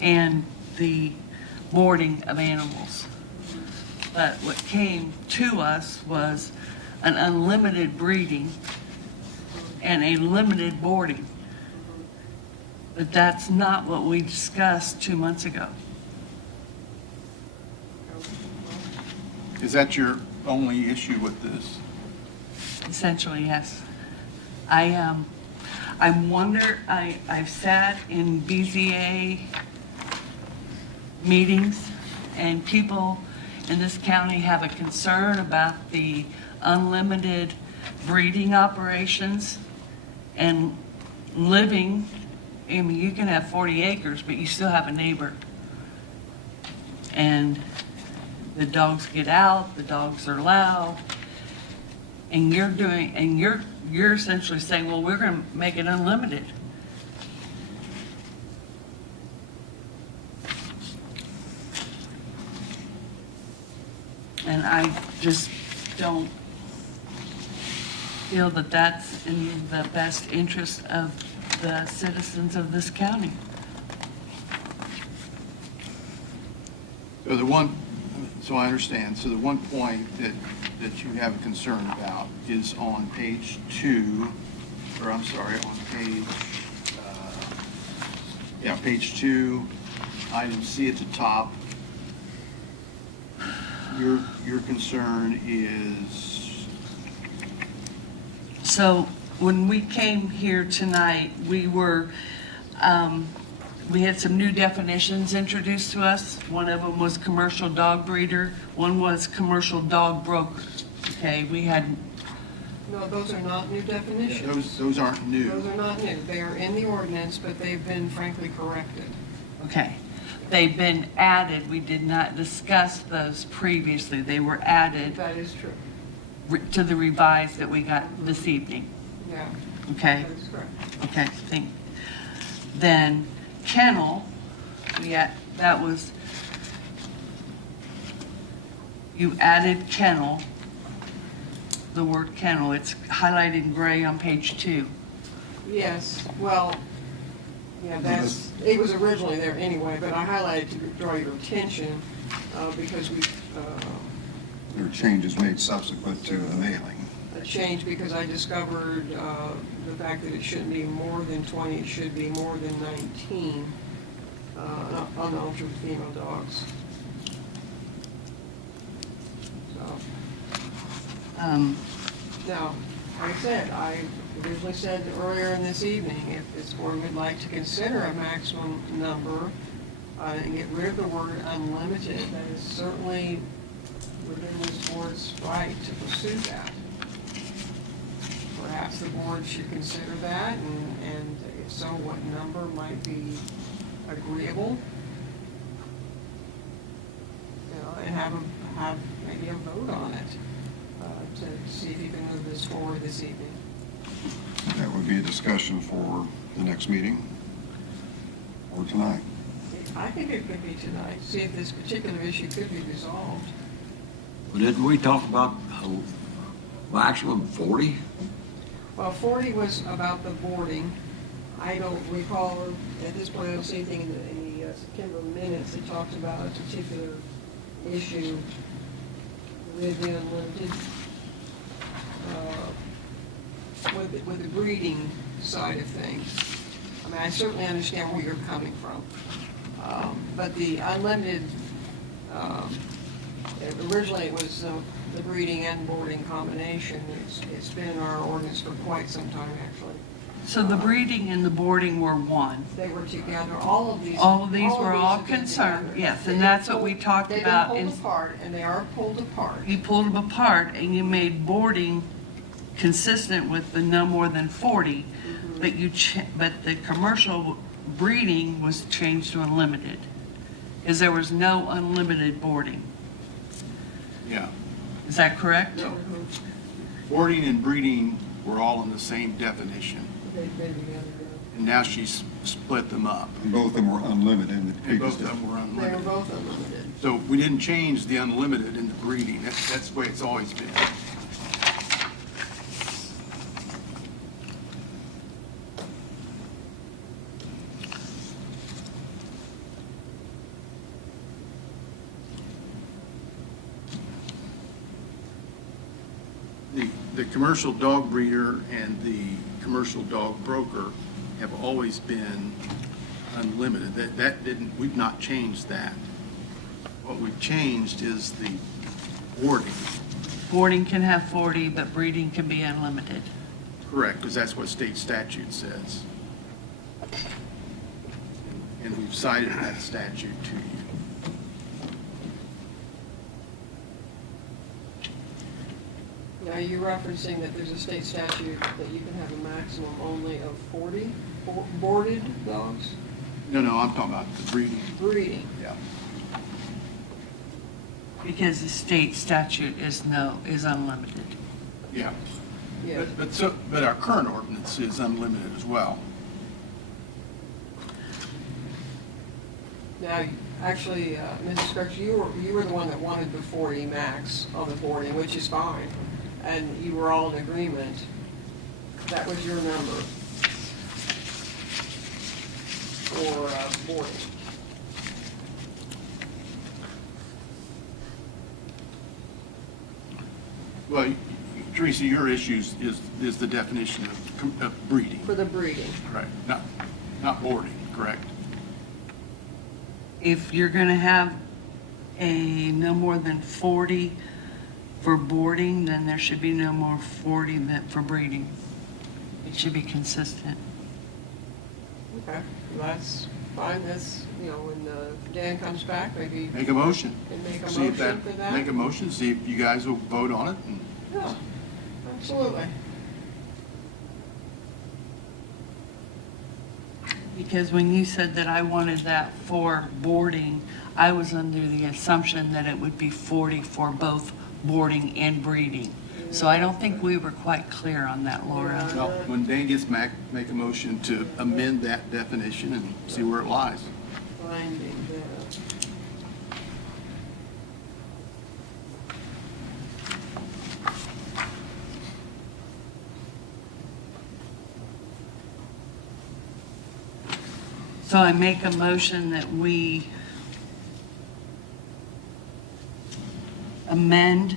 and the boarding of animals. But what came to us was an unlimited breeding and a limited boarding. But that's not what we discussed 2 months ago. Is that your only issue with this? Essentially, yes. I wonder, I've sat in BZA meetings, and people in this county have a concern about the unlimited breeding operations and living. I mean, you can have 40 acres, but you still have a neighbor. And the dogs get out, the dogs are loud, and you're essentially saying, well, we're going to make it unlimited. And I just don't feel that that's in the best interest of the citizens of this county. So I understand, so the one point that you have a concern about is on page 2, or I'm sorry, on page 2, item C at the top. Your concern is, So when we came here tonight, we had some new definitions introduced to us. One of them was commercial dog breeder, one was commercial dog broker. Okay, we had, No, those are not new definitions. those aren't new. Those are not new. They are in the ordinance, but they've been frankly corrected. okay, they've been added. We did not discuss those previously. They were added That is true. to the revised that we got this evening. Yeah, Okay? that is correct. Okay, then kennel, that was, you added kennel, the word kennel, it's highlighted in gray on page 2. Yes, well, yeah, it was originally there anyway, but I highlighted to draw your attention because There are changes made subsequent to the mailing. a change because I discovered the fact that it shouldn't be more than 20, it should be more than 19 unaltered female dogs. So, now, like I said, I originally said earlier in this evening, if this board would like to consider a maximum number and get rid of the word unlimited, that is certainly within this board's right to pursue that. Perhaps the board should consider that, and if so, what number might be agreeable? You know, and have maybe a vote on it to see if you can move this forward this evening. That would be a discussion for the next meeting or tonight. I think it could be tonight, see if this particular issue could be resolved. But didn't we talk about maximum 40? Well, 40 was about the boarding. I don't recall, at this point, I don't see anything in the September minutes that talks about a particular issue with the unlimited, with the breeding side of things. I mean, I certainly understand where you're coming from. But the unlimited, originally it was the breeding and boarding combination. It's been in our ordinance for quite some time, actually. So the breeding and the boarding were one. They were together, all of these. All of these were all have been concerned, together. yes, They've and been that's what we talked about. They've been pulled apart, and they are pulled apart. You pulled them apart and you made boarding consistent with the no more than 40, but but the commercial breeding was changed to unlimited, because there was no unlimited boarding. Yeah. Is that correct? Boarding and breeding were all in the same definition, They've been together. and now she's split them up. And both of them were unlimited in the And previous. both of them were They were unlimited. both unlimited. So we didn't change the unlimited in the breeding. That's the way it's always been. The commercial dog breeder and the commercial dog broker have always been unlimited. That didn't, we've not changed that. What we've changed is the wording. Boarding can have 40, but breeding can be unlimited. Correct, because that's what state statute says. And we've cited that statute to you. Now, you're referencing that there's a state statute that you can have a maximum only of 40 boarded dogs No, I'm talking about the breeding. breeding. Yeah. Because the state statute is unlimited. Yeah. Yeah. But our current ordinance is unlimited as well. Now, actually, Mrs. Scruggs, you were the one that wanted the 40 max on the boarding, which is fine, and you were all in agreement. That was your number for boarding. Well, Teresa, your issues is the definition of breeding. For the breeding. Right. Not boarding, correct? If you're going to have no more than 40 for boarding, then there should be no more 40 for breeding. It should be consistent. Okay, that's fine. That's, when Dan comes back, maybe Make a motion. can make a See if motion for that. Make a motion, see if you guys will vote on it. And Yeah, absolutely. Because when you said that I wanted that for boarding, I was under the assumption that it would be 40 for both boarding and breeding. So I don't think we were quite clear on that, Laura. Well, when Dan gets back, make a motion to amend that definition and see where it lies. Finding that. So I make a motion that we amend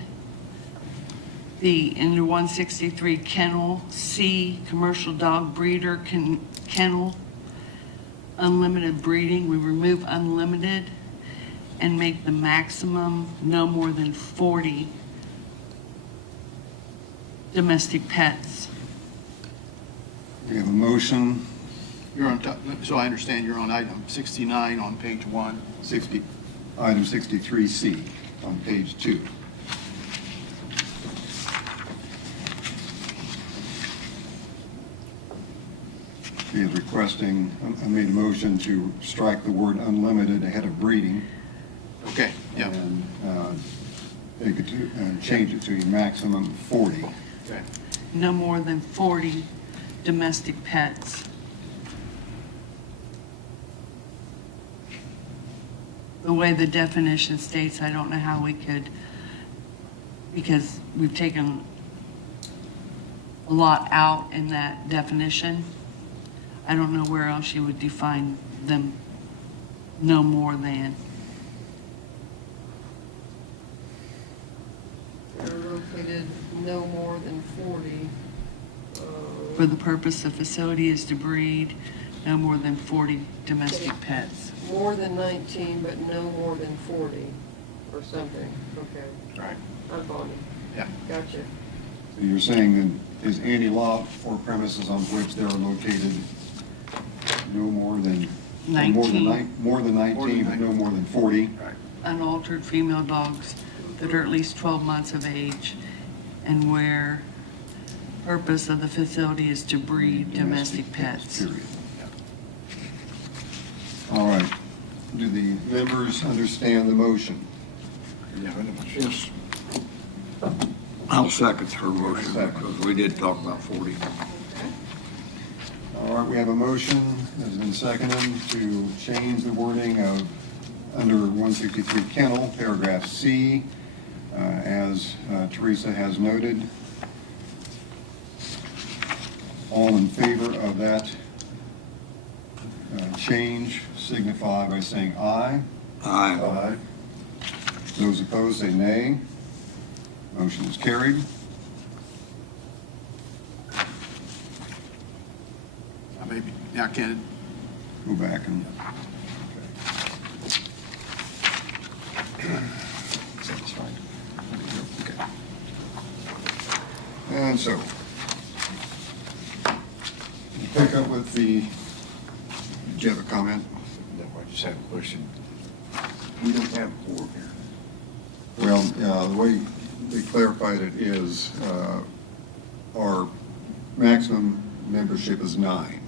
the under 163 kennel C, commercial dog breeder kennel, unlimited breeding. We remove unlimited and make the maximum no more than 40 domestic pets. We have a motion, You're on top, so I understand you're on item 69 on page 1. item 63C on page 2. He is requesting, I made a motion to strike the word unlimited ahead of breeding. Okay, yeah. And make it to, change it to a maximum of 40. Okay. No more than 40 domestic pets. The way the definition states, I don't know how we could, because we've taken a lot out in that definition. I don't know where else you would define them no more than. They're located no more than 40. For the purpose the facility is to breed no more than 40 domestic pets. More than 19, but no more than 40, or something. Okay, Right. I'm following. Yeah. Gotcha. So you're saying that is any lot or premises on which they are located no more than 19 more than 19, but no more than 40? Right. unaltered female dogs that are at least 12 months of age, and where purpose of the facility is to breed domestic pets. Period. All right. Do the members understand the motion? Yes. I'll second her motion Second. because we did talk about 40. All right, we have a motion that has been seconded to change the wording of under 163 kennel, paragraph C, as Teresa has noted. All in favor of that change signify by saying aye. Aye. Those opposed say nay. Motion is carried. Maybe, yeah, Ken, Go back and. Satisfied. Okay. And so, pick up with the, did you have a comment? No, I just have a question. We don't have 4 here. Well, the way they clarified it is, our maximum membership is 9.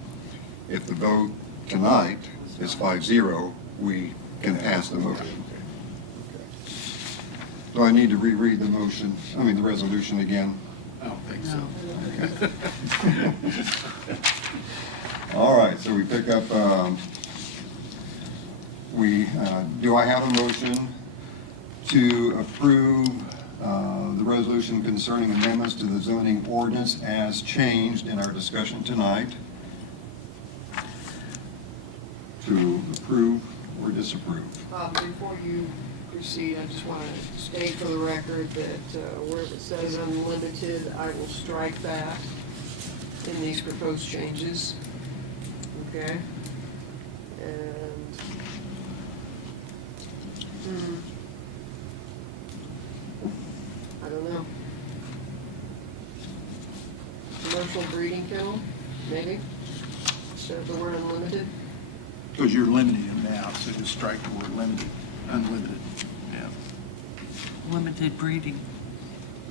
If the vote tonight is 5-0, we can pass the motion. Do I need to reread the the resolution again? I don't think so. All right, so we pick up, do I have a motion to approve the resolution concerning amendments to the zoning ordinance as changed in our discussion tonight? To approve or disapprove? Before you proceed, I just want to state for the record that where it says unlimited, I will strike that in these proposed changes. Okay? And, I don't know. Commercial breeding kennel, maybe? Instead of the word unlimited? Because you're limiting them now, so just strike the word limited, unlimited, yeah. Limited breeding.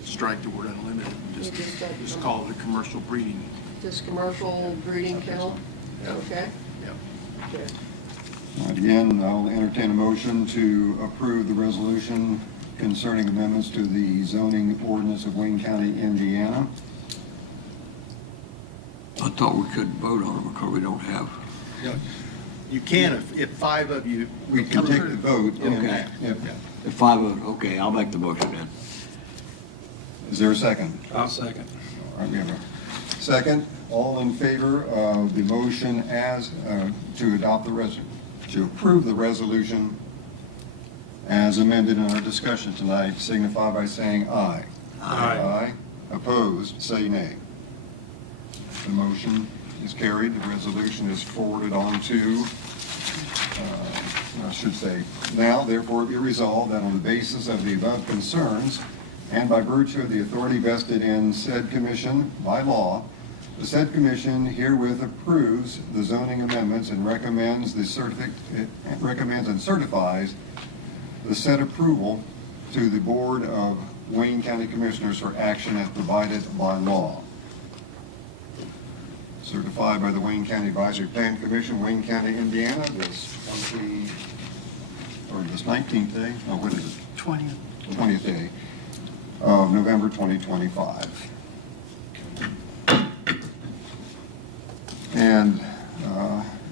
Strike the word unlimited, and You just said- just call it a commercial breeding. Just commercial breeding kennel? Yeah. Okay? Yep. Okay. All right, again, I'll entertain a motion to approve the resolution concerning amendments to the zoning ordinance of Wayne County, Indiana. I thought we couldn't vote on them because we don't have. You can if 5 of you. We can take the vote. and Okay. if- If 5 vote, okay, I'll make the motion then. Is there a second? I'll second. All right, we have a second. All in favor of the motion as, to adopt to approve the resolution as amended in our discussion tonight, signify by saying aye. Aye. Opposed, say nay. The motion is carried. The resolution is forwarded on to, I should say, now therefore be resolved that on the basis of the above concerns and by virtue of the authority vested in said commission by law, the said commission herewith approves the zoning amendments and recommends and certifies the said approval to the Board of Wayne County Commissioners for action as provided by law. Certified by the Wayne County Advisory Plan Commission, Wayne County, Indiana, this 19th day, oh, what is it? 20th. 20th day of November 2025. And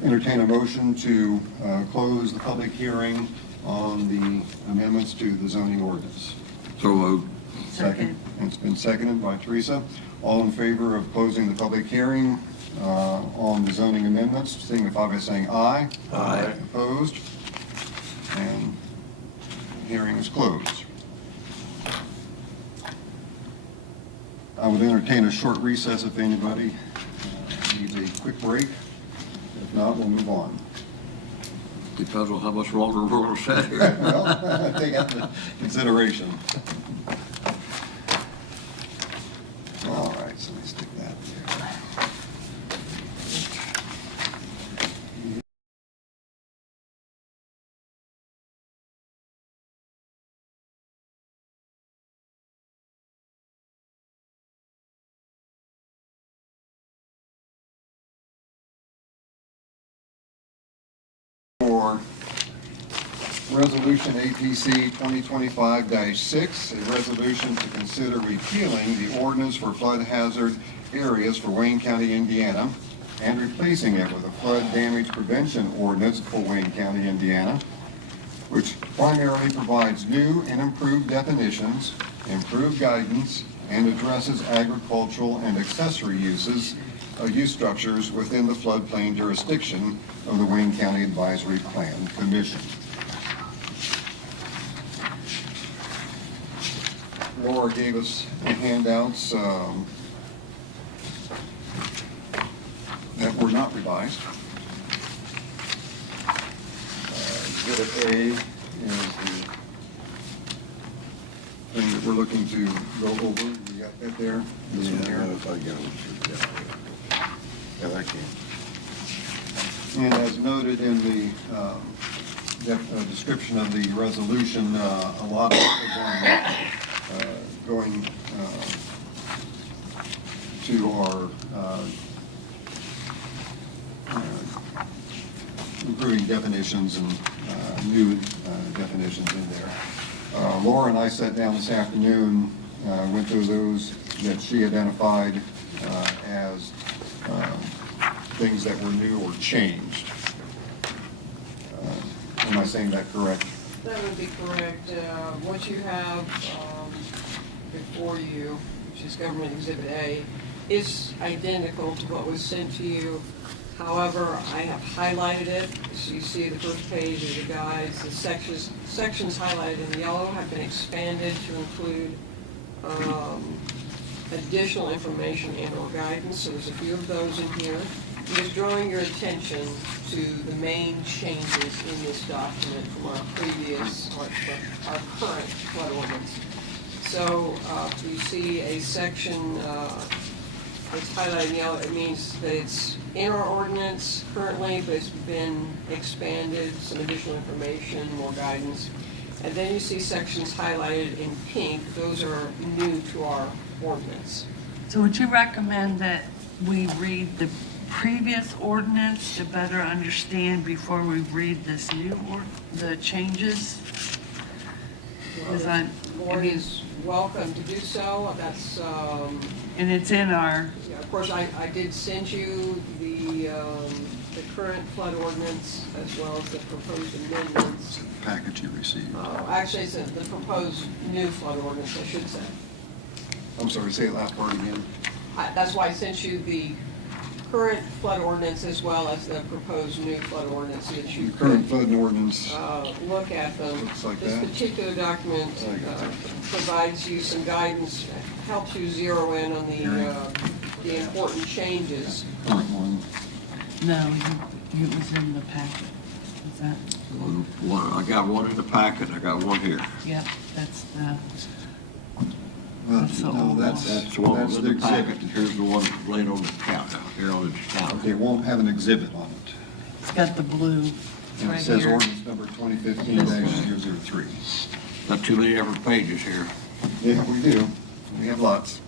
entertain a motion to close the public hearing on the amendments to the zoning ordinance. So moved. Second. It's been seconded by Teresa. All in favor of closing the public hearing on the zoning amendments, signify by saying aye. Aye. Opposed? And hearing is closed. I would entertain a short recess if anybody needs a quick break. If not, we'll move on. Depends on how much longer we're going to sit here. Well, take that into consideration. All right, so let me stick that there. For Resolution APC 2025-6, a resolution to consider repealing the ordinance for flood hazard areas for Wayne County, Indiana, and replacing it with a flood damage prevention ordinance for Wayne County, Indiana, which primarily provides new and improved definitions, improved guidance, and addresses agricultural and accessory use structures within the floodplain jurisdiction of the Wayne County Advisory Plan Commission. Laura gave us handouts that were not revised. Exhibit A is the thing that we're looking to go over. We got that there? This one here? Yeah, that came. And as noted in the description of the resolution, a lot of going to our improving definitions and new definitions in there. Laura and I sat down this afternoon, went through those that she identified as things that were new or changed. Am I saying that correct? That would be correct. What you have before you, which is Government Exhibit A, is identical to what was sent to you. However, I have highlighted it. So you see the first page of the guides. The sections highlighted in yellow have been expanded to include additional information and/or guidance. So there's a few of those in here. I'm just drawing your attention to the main changes in this document from our previous, our current flood ordinance. So if you see a section that's highlighted in yellow, it means that it's in our ordinance currently, but it's been expanded, some additional information, more guidance. And then you see sections highlighted in pink. Those are new to our ordinance. So would you recommend that we read the previous ordinance to better understand before we read this new the changes? The board is welcome to do so. That's And it's in our, yeah, of course, I did send you the current flood ordinance as well as the proposed amendments. Package you received. Actually, it's the proposed new flood ordinance, I should say. I'm sorry, say the last part again. That's why I sent you the current flood ordinance as well as the proposed new flood ordinance, so that you The current could flood ordinance. look at them. Looks like This that. particular document I got that. provides you some guidance, helps you zero in on the important changes. Current one. no, it was in the packet. Is that, I got one in the packet, I got one here. yep, that's the, Well, That's the no, old that's, That's the one that's in the the packet, exhibit. and here's the one laid on the couch, here on the couch. Okay, it won't have an exhibit on it. it's got the blue. It's And right it says here. ordinance number 2015-003. Got too many different pages here. Yeah, we do. We have lots.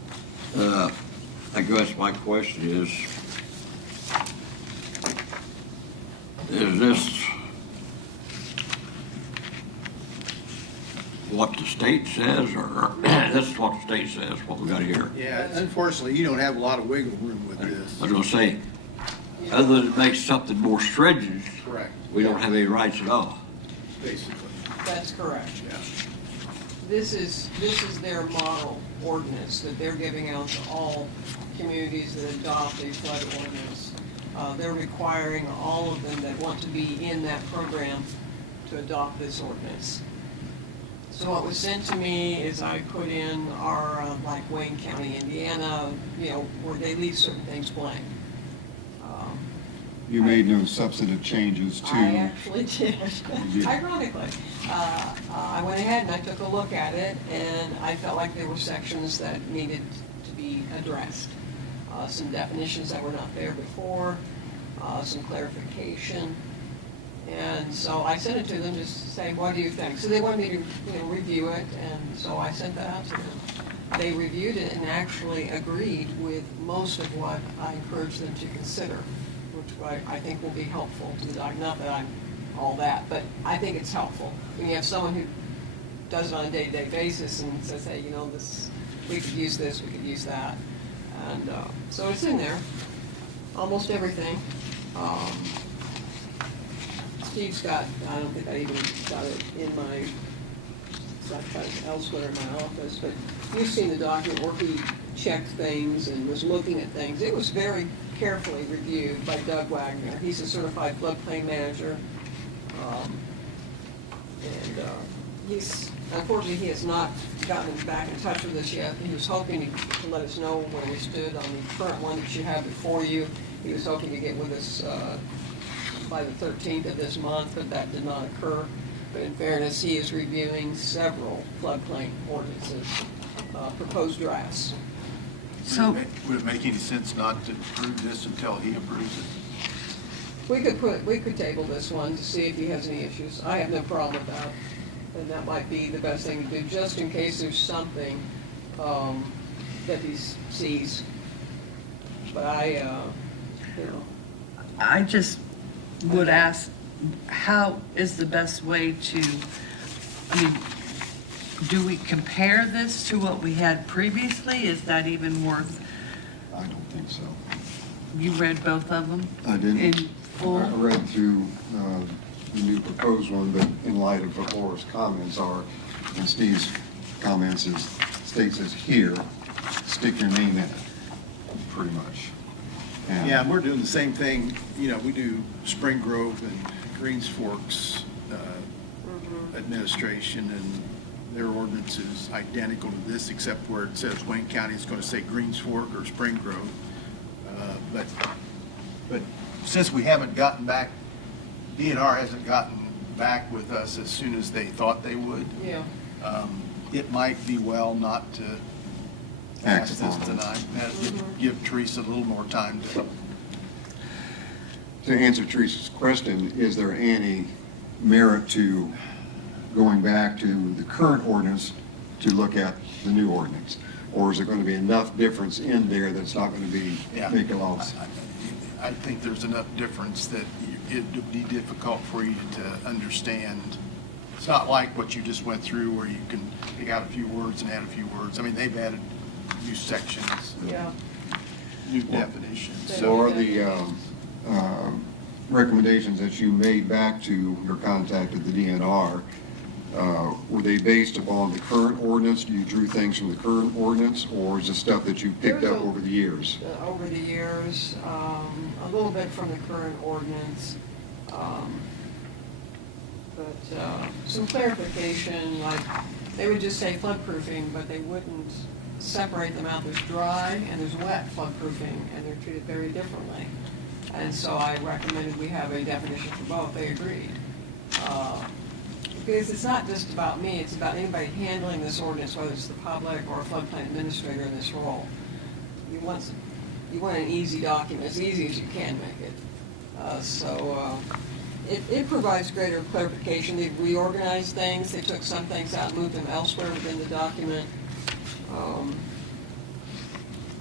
I guess my question is this what the state says, or this is what the state says, what we got here? Yeah, unfortunately, you don't have a lot of wiggle room with I this. was gonna say, other than make something more stringent, Correct, we don't have any rights at all. basically, That's correct. yeah. This is their model ordinance that they're giving out to all communities that adopt a flood ordinance. They're requiring all of them that want to be in that program to adopt this ordinance. So what was sent to me is I put in our, like Wayne County, Indiana, where they leave certain things blank. You made no substantive changes to. I actually did, did. ironically. I went ahead and I took a look at it, and I felt like there were sections that needed to be addressed. Some definitions that were not there before, some clarification. And so I sent it to them just to say, what do you think? So they wanted me to review it, and so I sent that out to them. They reviewed it and actually agreed with most of what I encouraged them to consider, which I think will be helpful to the doc. Not that I'm all that, but I think it's helpful. When you have someone who does it on a day-to-day basis and says, hey, this, we could use this, we could use that. And so it's in there, almost everything. Steve's got, I don't think I even got it in my, I've got it elsewhere in my office, but you've seen the document where he checked things and was looking at things. It was very carefully reviewed by Doug Wagner. He's a certified floodplain manager. Unfortunately, he has not gotten back in touch with us yet. He was hoping to let us know where we stood on the current one that you have before you. He was hoping to get with us by the 13th of this month, but that did not occur. But in fairness, he is reviewing several floodplain ordinances, proposed drafts. So, Would it make any sense not to approve this until he approves it? We could table this one to see if he has any issues. I have no problem with that. then that might be the best thing to do, just in case there's something that he sees. But I just would ask, how is the best way to, I mean, do we compare this to what we had previously? Is that even worth, I don't think so. you read both of them? I didn't. In I full? read through the new proposed one, but in light of what Laura's comments are, and Steve's comments states as here, stick your name in it, pretty much. And- Yeah, and we're doing the same thing, we do Spring Grove and Greens Forks administration, and their ordinance is identical to this, except where it says Wayne County, it's going to say Greens Fork or Spring Grove. But since we haven't gotten back, DNR hasn't gotten back with us as soon as they thought they would, Yeah, it might be well not to Act pass this upon it. tonight. Give Teresa a little more time To answer Teresa's question, is there any merit to going back to the current ordinance to look at the new ordinance? Or is there going to be enough difference in there that's not going to be, Yeah. make a lot of I think there's enough difference that it'd be difficult for you to understand. It's not like what you just went through where you can pick out a few words and add a few words. I mean, they've added new sections, yeah. new definitions. So- Or the recommendations that you made back to your contact at the DNR, were they based upon the current ordinance? You drew things from the current ordinance, or is it stuff that you picked There's up a- over the years? Over the years, a little bit from the current ordinance, but some clarification, like, they would just say floodproofing, but they wouldn't separate them out. There's dry and there's wet floodproofing, and they're treated very differently. And so I recommended we have a definition for both. They agreed. Because it's not just about me, it's about anybody handling this ordinance, whether it's the public or a floodplain administrator in this role. You want an easy document, as easy as you can make it. It provides greater clarification. They've reorganized things. They took some things out and moved them elsewhere within the document.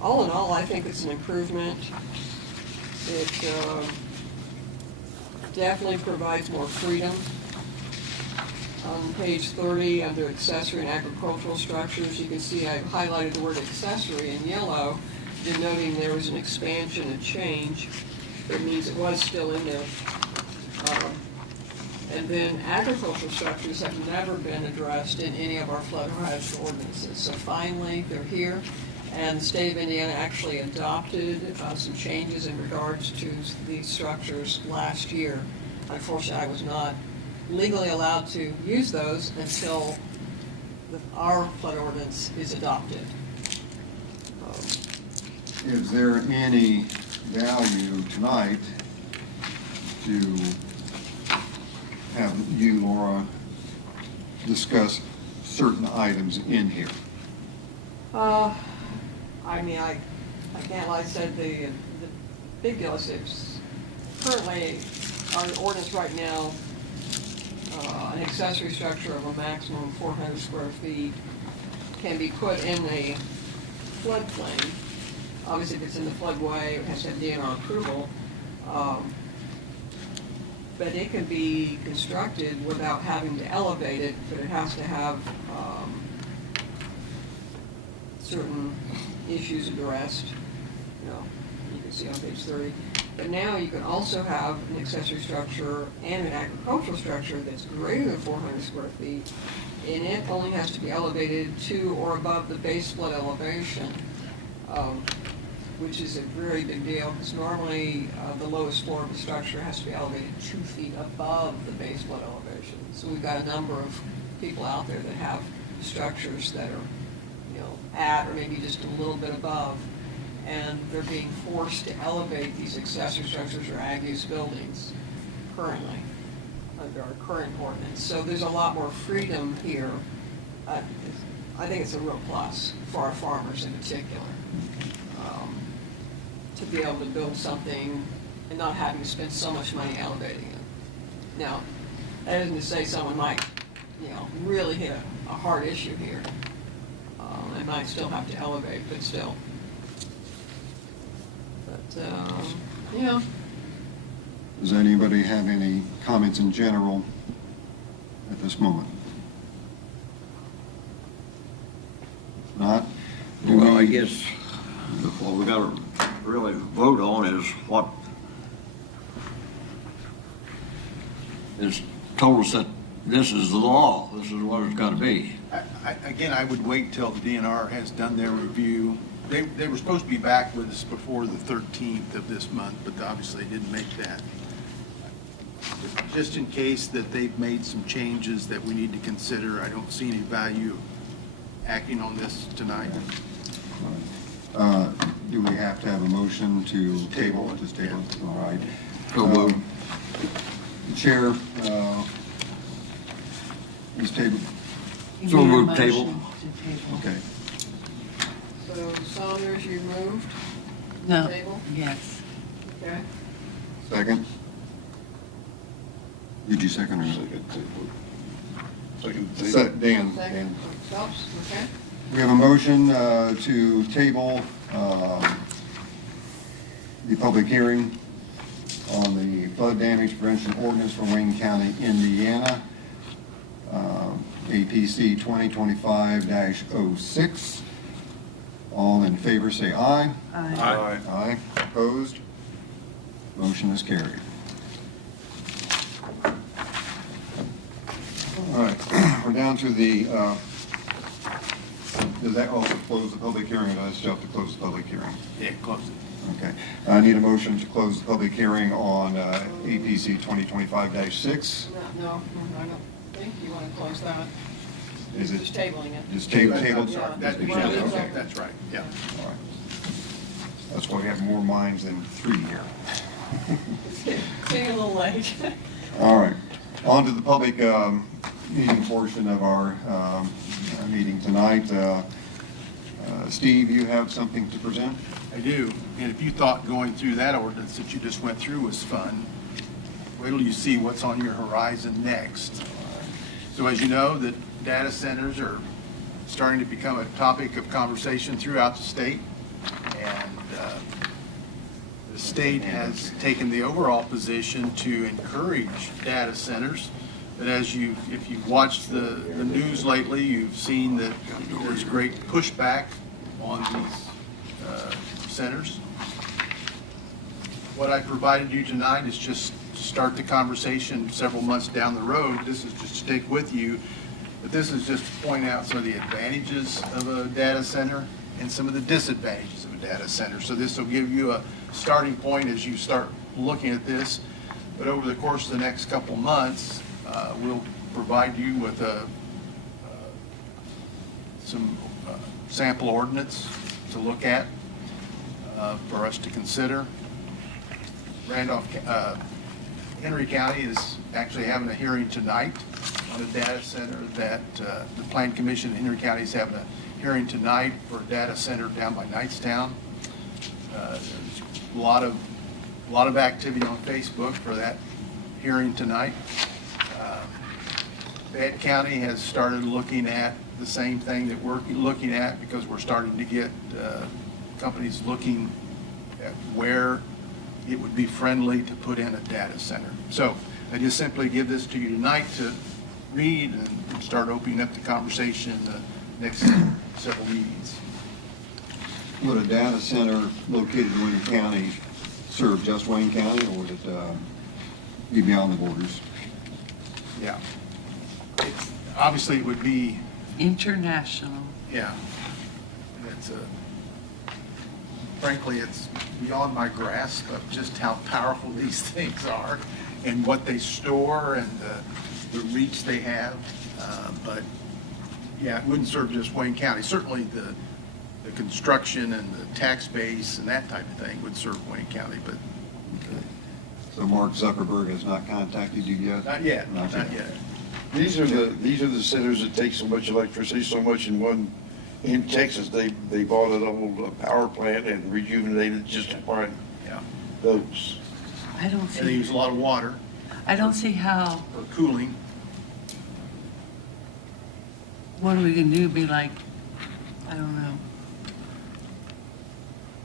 All in all, I think it's an improvement. It definitely provides more freedom. On page 30, under accessory and agricultural structures, you can see I've highlighted the word accessory in yellow, denoting there was an expansion, a change. It means it was still in there. And then agricultural structures have never been addressed in any of our flood hazard ordinances. So finally, they're here, and the state of Indiana actually adopted some changes in regards to these structures last year. Unfortunately, I was not legally allowed to use those until our flood ordinance is adopted. Is there any value tonight to have you, Laura, discuss certain items in here? I mean, I can't lie, I said the big deal is it's currently, our ordinance right now, an accessory structure of a maximum 400 square feet can be put in a floodplain. Obviously, if it's in the floodway, it has to have DNR approval. But it can be constructed without having to elevate it, but it has to have certain issues addressed. You can see on page 30. But now you can also have an accessory structure and an agricultural structure that's greater than 400 square feet, and it only has to be elevated to or above the base flood elevation, which is a very big deal, because normally the lowest floor of the structure has to be elevated 2 feet above the base flood elevation. So we've got a number of people out there that have structures that are, at or maybe just a little bit above, and they're being forced to elevate these accessory structures or ag-use buildings currently under our current ordinance. So there's a lot more freedom here. I think it's a real plus for our farmers in particular, to be able to build something and not having to spend so much money elevating it. Now, that isn't to say someone might really hit a hard issue here. They might still have to elevate, but still. But, yeah. Does anybody have any comments in general at this moment? If not, do Well, I we- guess what we gotta really vote on is what is told us that this is the law, this is what it's gotta be. Again, I would wait till the DNR has done their review. They were supposed to be back with us before the 13th of this month, but obviously didn't make that. Just in case that they've made some changes that we need to consider, I don't see any value acting on this tonight. Do we have to have a motion to table? Just table, all right. So moved. The Chair, is table, You So need a moved, motion table. to table. okay. So Saunders, you moved? No, Table? yes. Okay. Second? Did you second or not? Dan. Second, Phelps, okay. We have a motion to table the public hearing on the flood damage prevention ordinance for Wayne County, Indiana, APC 2025-06. All in favor say aye. Aye. Aye. Opposed? Motion is carried. All right, we're down to the, does that also close the public hearing, or does I still have to close the public hearing? Yeah, close it. Okay, I need a motion to close the public hearing on APC 2025-6. No, I don't think you want to close that. Is Just it tabling it. just tabled? Yeah. Okay. That's right, yeah. All right. That's why we have more minds than three here. It's getting a little late. All right, on to the public meeting portion of our meeting tonight. Steve, you have something to present? I do, and if you thought going through that ordinance that you just went through was fun, wait till you see what's on your horizon next. So as you know, the data centers are starting to become a topic of conversation throughout the state, and the state has taken the overall position to encourage data centers. But if you've watched the news lately, you've seen that there's great pushback on these centers. What I provided you tonight is just to start the conversation several months down the road. This is just to stick with you, but this is just to point out some of the advantages of a data center and some of the disadvantages of a data center. So this will give you a starting point as you start looking at this. But over the course of the next couple months, we'll provide you with some sample ordinance to look at for us to consider. Henry County is actually having a hearing tonight on a data center that the Plan Commission in Henry County is having a hearing tonight for a data center down by Knightstown. There's a lot of activity on Facebook for that hearing tonight. Fayette County has started looking at the same thing that we're looking at, because we're starting to get companies looking at where it would be friendly to put in a data center. So I just simply give this to you tonight to read and start opening up the conversation in the next several meetings. Would a data center located in Wayne County serve just Wayne County, or would it be beyond the borders? Yeah. Obviously, it would be, International. yeah. Frankly, it's beyond my grasp of just how powerful these things are and what they store and the reach they have. But yeah, it wouldn't serve just Wayne County. Certainly the construction and the tax base and that type of thing would serve Wayne County, but So Mark Zuckerberg has not contacted you yet? not yet, Not not yet. yet. These are the centers that take so much electricity, so much in Texas, they bought an old power plant and rejuvenated just to find Yeah. those. I don't And they use see, a lot of water I don't see how, for cooling. what are we gonna do, be like, I don't know,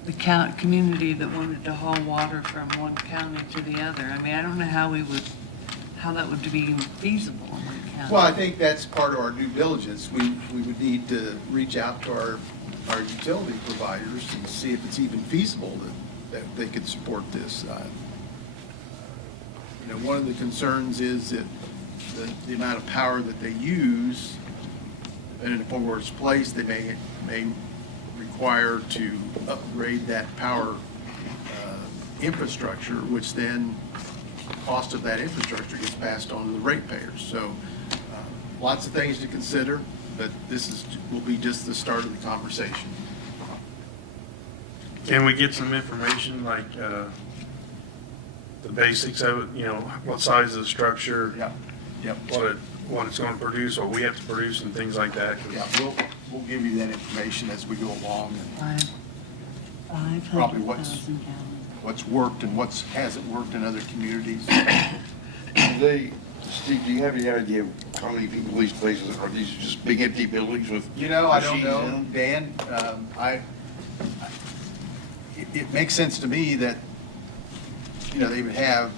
the community that wanted to haul water from one county to the other? I mean, I don't know how that would be feasible in one county. Well, I think that's part of our due diligence. We would need to reach out to our utility providers and see if it's even feasible that they could support this. You know, one of the concerns is that the amount of power that they use, depending upon where it's placed, they may require to upgrade that power infrastructure, which then cost of that infrastructure gets passed on to the ratepayers. So lots of things to consider, but will be just the start of the conversation. Can we get some information, like, the basics of it, you know, what size of the structure? Yep. What it's gonna produce, or we have to produce and things like that? 'Cause Yeah, we'll give you that information as we go along, and Probably 500,000 gallons. what's worked and what hasn't worked in other communities. Steve, do you have any idea of how many people these places, are these just big empty buildings with? You know, I don't machines in know, them? Dan, it makes sense to me that, you know, they would have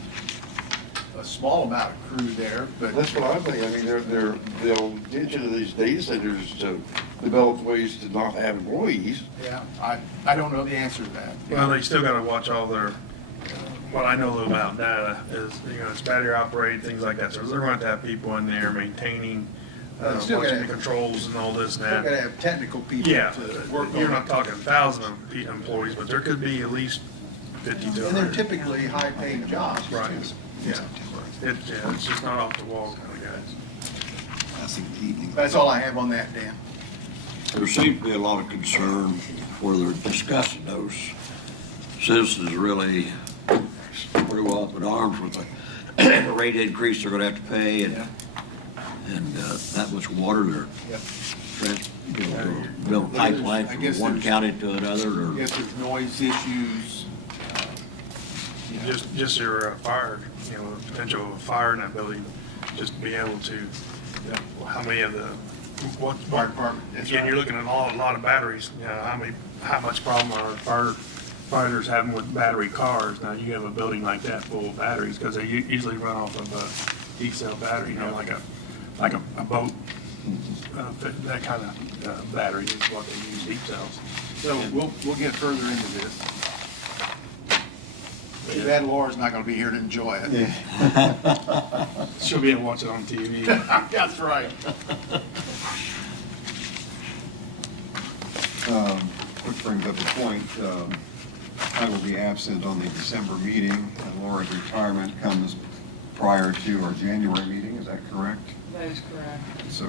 a small amount of crew there, but. That's what I'm thinking. I mean, they'll get into these data centers to develop ways to not have employees. Yeah, I don't know the answer to that. Well, they still gotta watch all their, what I know about data is, you know, it's battery operated, things like that. So they're going to have people in there maintaining, Still watching gotta- the controls and all this and Still gotta that. have technical people Yeah, to work on it. you're not talking thousands of employees, but there could be at least 50 to And they're 100. typically high-paying jobs. Right. too. Yeah. It's just not off the wall kind of guys. That's all I have on that, Dan. There seems to be a lot of concern where they're discussing those. Citizens really pretty well up in arms with the rate increase they're gonna have to pay and that much water they're building pipeline I from guess one there's- county to another I or. guess there's noise issues. Just your fire, you know, potential of fire in that building, just to be able to, how many of the, Fire department, that's again, right. you're looking at a lot of batteries, you know, how much problem are firefighters having with battery cars? Now, you have a building like that full of batteries, because they usually run off of a D-cell battery, you know, like a boat, that kind of battery is what they use, D-cells. So we'll get further into this. Too bad Laura's not gonna be here to enjoy it. She'll be able to watch it on TV. That's right. Which brings up a point, I will be absent on the December meeting, and Laura's retirement comes prior to our January meeting, is that correct? That is correct. So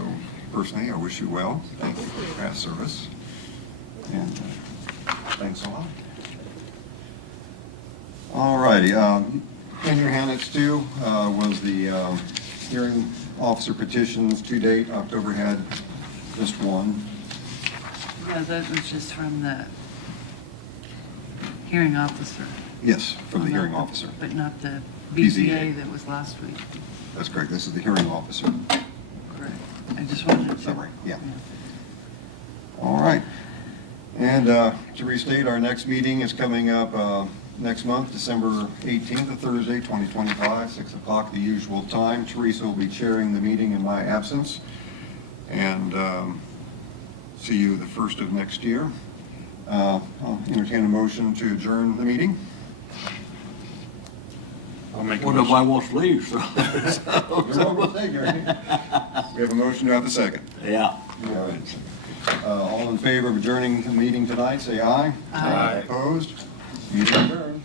personally, I wish you well. Thank you for your past service. And thanks a lot. All righty. In your handout too was the hearing officer petitions to date. October had just one. Yeah, that was just from the hearing officer. Yes, from the Not hearing officer. But not the BZA. BZA that was last week. That's correct. This is the hearing officer. Correct. I just wanted to. Summary, yeah. All right. And to restate, our next meeting is coming up next month, December 18th, a Thursday, 2025, 6 o'clock, the usual time. Teresa will be chairing the meeting in my absence. And see you the first of next year. I'll entertain a motion to adjourn the meeting. I'll make a Well, motion. nobody wants to leave, so. You're welcome to stay, Gary. We have a motion, do I have a second? Yeah. All in favor of adjourning the meeting tonight, say aye. Aye. Opposed? Meeting adjourned.